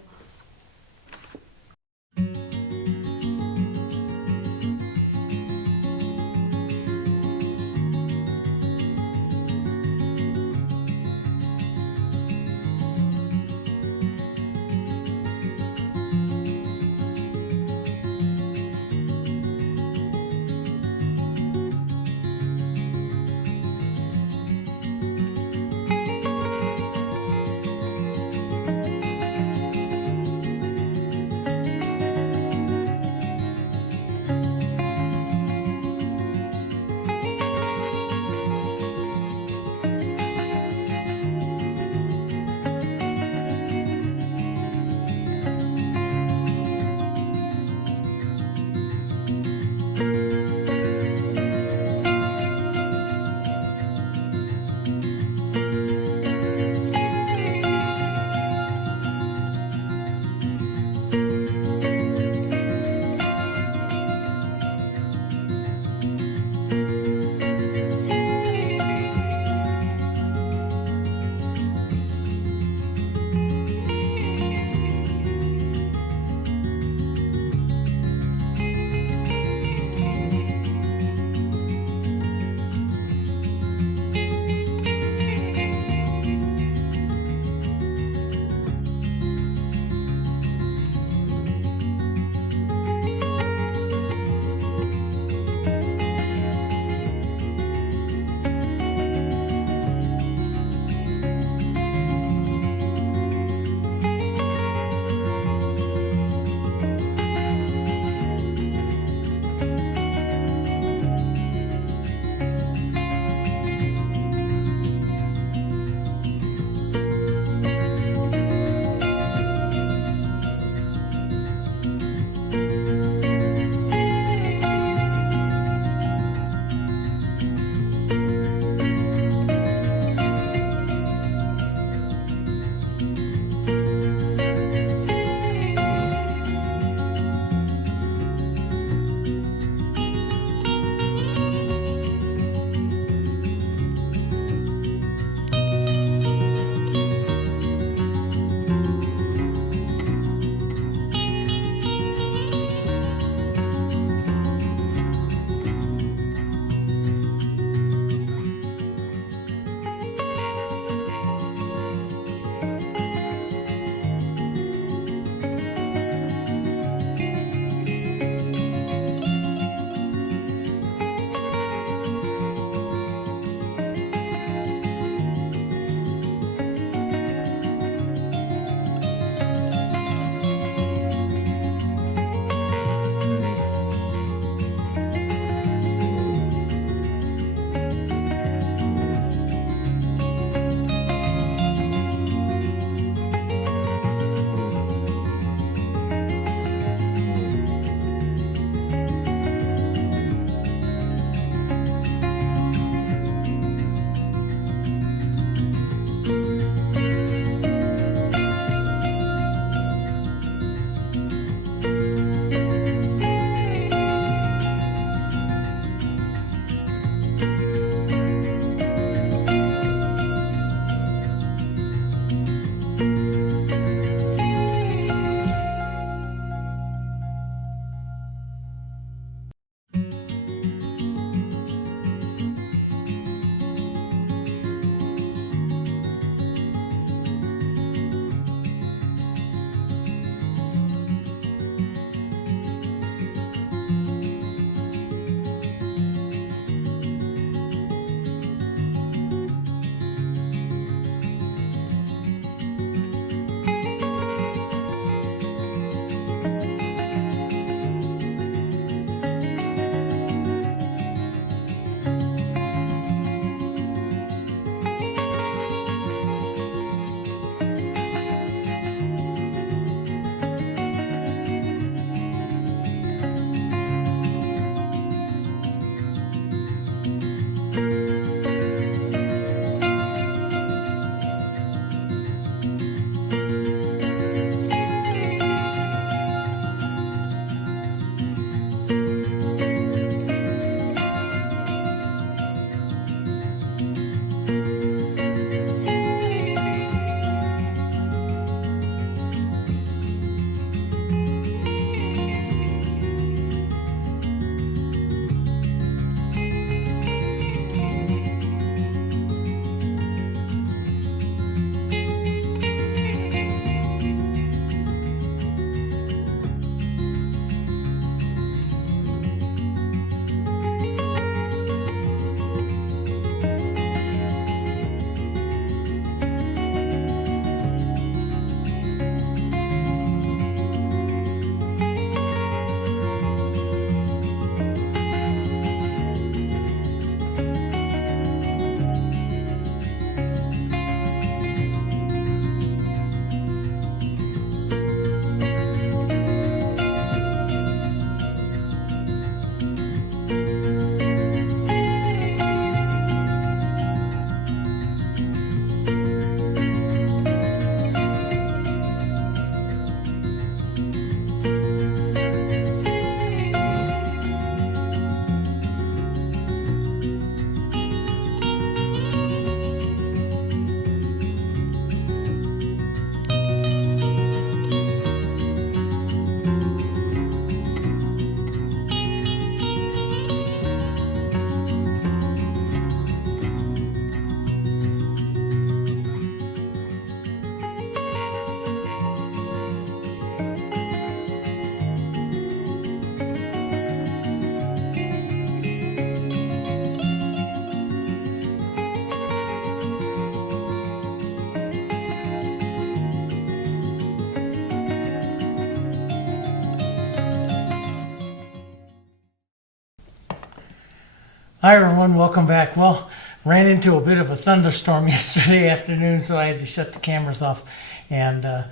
Hi everyone, welcome back. Well, ran into a bit of a thunderstorm yesterday afternoon, so I had to shut the cameras off. And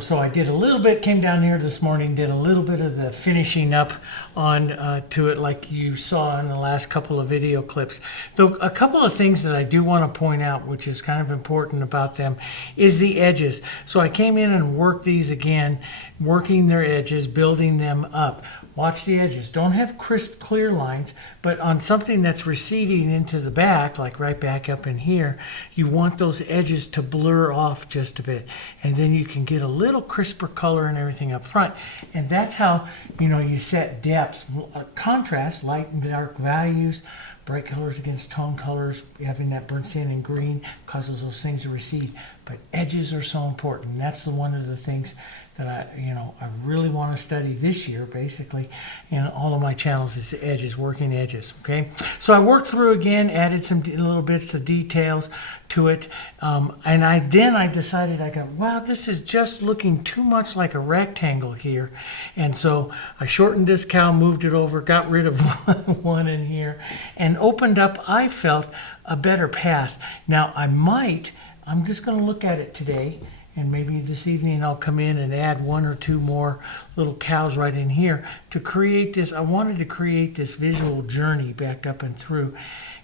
so I did a little bit, came down here this morning, did a little bit of the finishing up on to it like you saw in the last couple of video clips. Though a couple of things that I do want to point out, which is kind of important about them, is the edges. So I came in and worked these again, working their edges, building them up. Watch the edges. Don't have crisp, clear lines, but on something that's receding into the back, like right back up in here, you want those edges to blur off just a bit. And then you can get a little crisper color and everything up front. And that's how, you set depths, contrast, light and dark values, bright colors against tone colors, having that burnt sand and green causes those things to recede. But edges are so important. And that's one of the things that I really want to study this year, basically, in all of my channels, is the edges, working edges, okay? So I worked through again, added some little bits of details to it, and I decided, wow, this is just looking too much like a rectangle here. And so I shortened this cow, moved it over, got rid of one in here, and opened up, I felt, a better path. Now I'm just going to look at it today, and maybe this evening I'll come in and add one or two more little cows right in here to create this. I wanted to create this visual journey back up and through.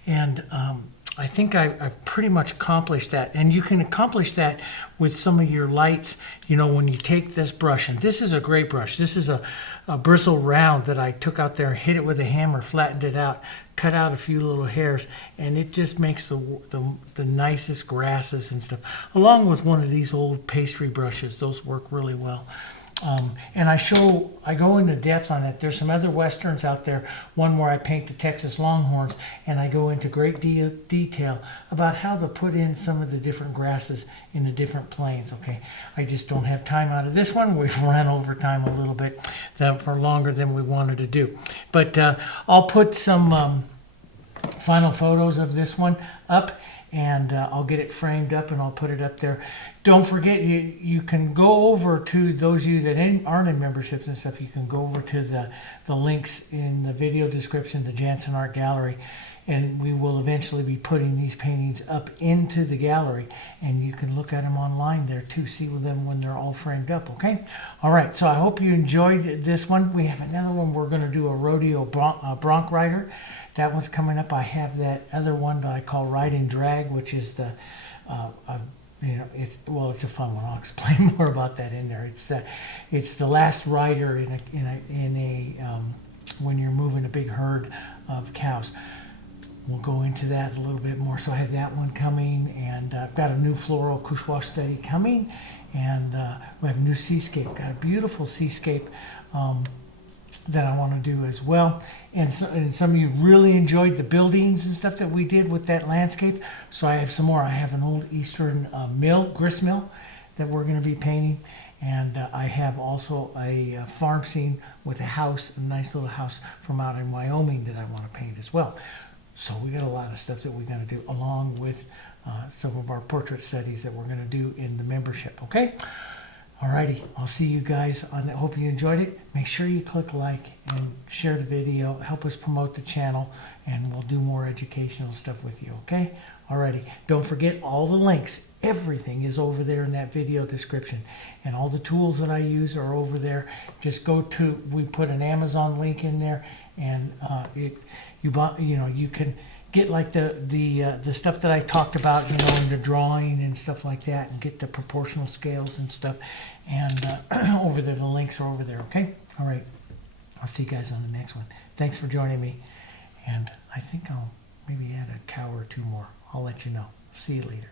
And I think I've pretty much accomplished that. And you can accomplish that with some of your lights, when you take this brush. And this is a great brush. This is a bristle round that I took out there, hit it with a hammer, flattened it out, cut out a few little hairs, and it just makes the nicest grasses and stuff, along with one of these old pastry brushes. Those work really well. And I go into depth on that. There's some other westerns out there, one where I paint the Texas Longhorns, and I go into great detail about how to put in some of the different grasses in the different planes, okay? I just don't have time out of this one. We've run over time a little bit for longer than we wanted to do. But I'll put some final photos of this one up, and I'll get it framed up and I'll put it up there. Don't forget, you can go over to those of you that aren't in memberships and stuff, you can go over to the links in the video description, the Jansen Art Gallery, and we will eventually be putting these paintings up into the gallery, and you can look at them online there too, see them when they're all framed up, okay? All right, so I hope you enjoyed this one. We have another one. We're going to do a rodeo bronc rider. That one's coming up. I have that other one that I call Ride and Drag, which is the it's a fun one. I'll explain more about that in there. It's the last rider when you're moving a big herd of cows. We'll go into that a little bit more. So I have that one coming, and I've got a new floral couche study coming, and we have a new seascape. Got a beautiful seascape that I want to do as well. And some of you really enjoyed the buildings and stuff that we did with that landscape. So I have some more. I have an old Eastern grist mill that we're going to be painting. And I have also a farm scene with a house, a nice little house from out in Wyoming that I want to paint as well. So we got a lot of stuff that we're going to do, along with some of our portrait studies that we're going to do in the membership, okay? Alrighty, I'll see you guys. I hope you enjoyed it. Make sure you click like and share the video. Help us promote the channel, and we'll do more educational stuff with you, okay? Alrighty, don't forget all the links. Everything is over there in that video description, and all the tools that I use are over there. Just we put an Amazon link in there, and you can get like the stuff that I talked about, in the drawing and stuff like that, and get the proportional scales and stuff. And over there, the links are over there, okay? All right, I'll see you guys on the next one. Thanks for joining me, and I think I'll maybe add a cow or two more. I'll let you know. See you later.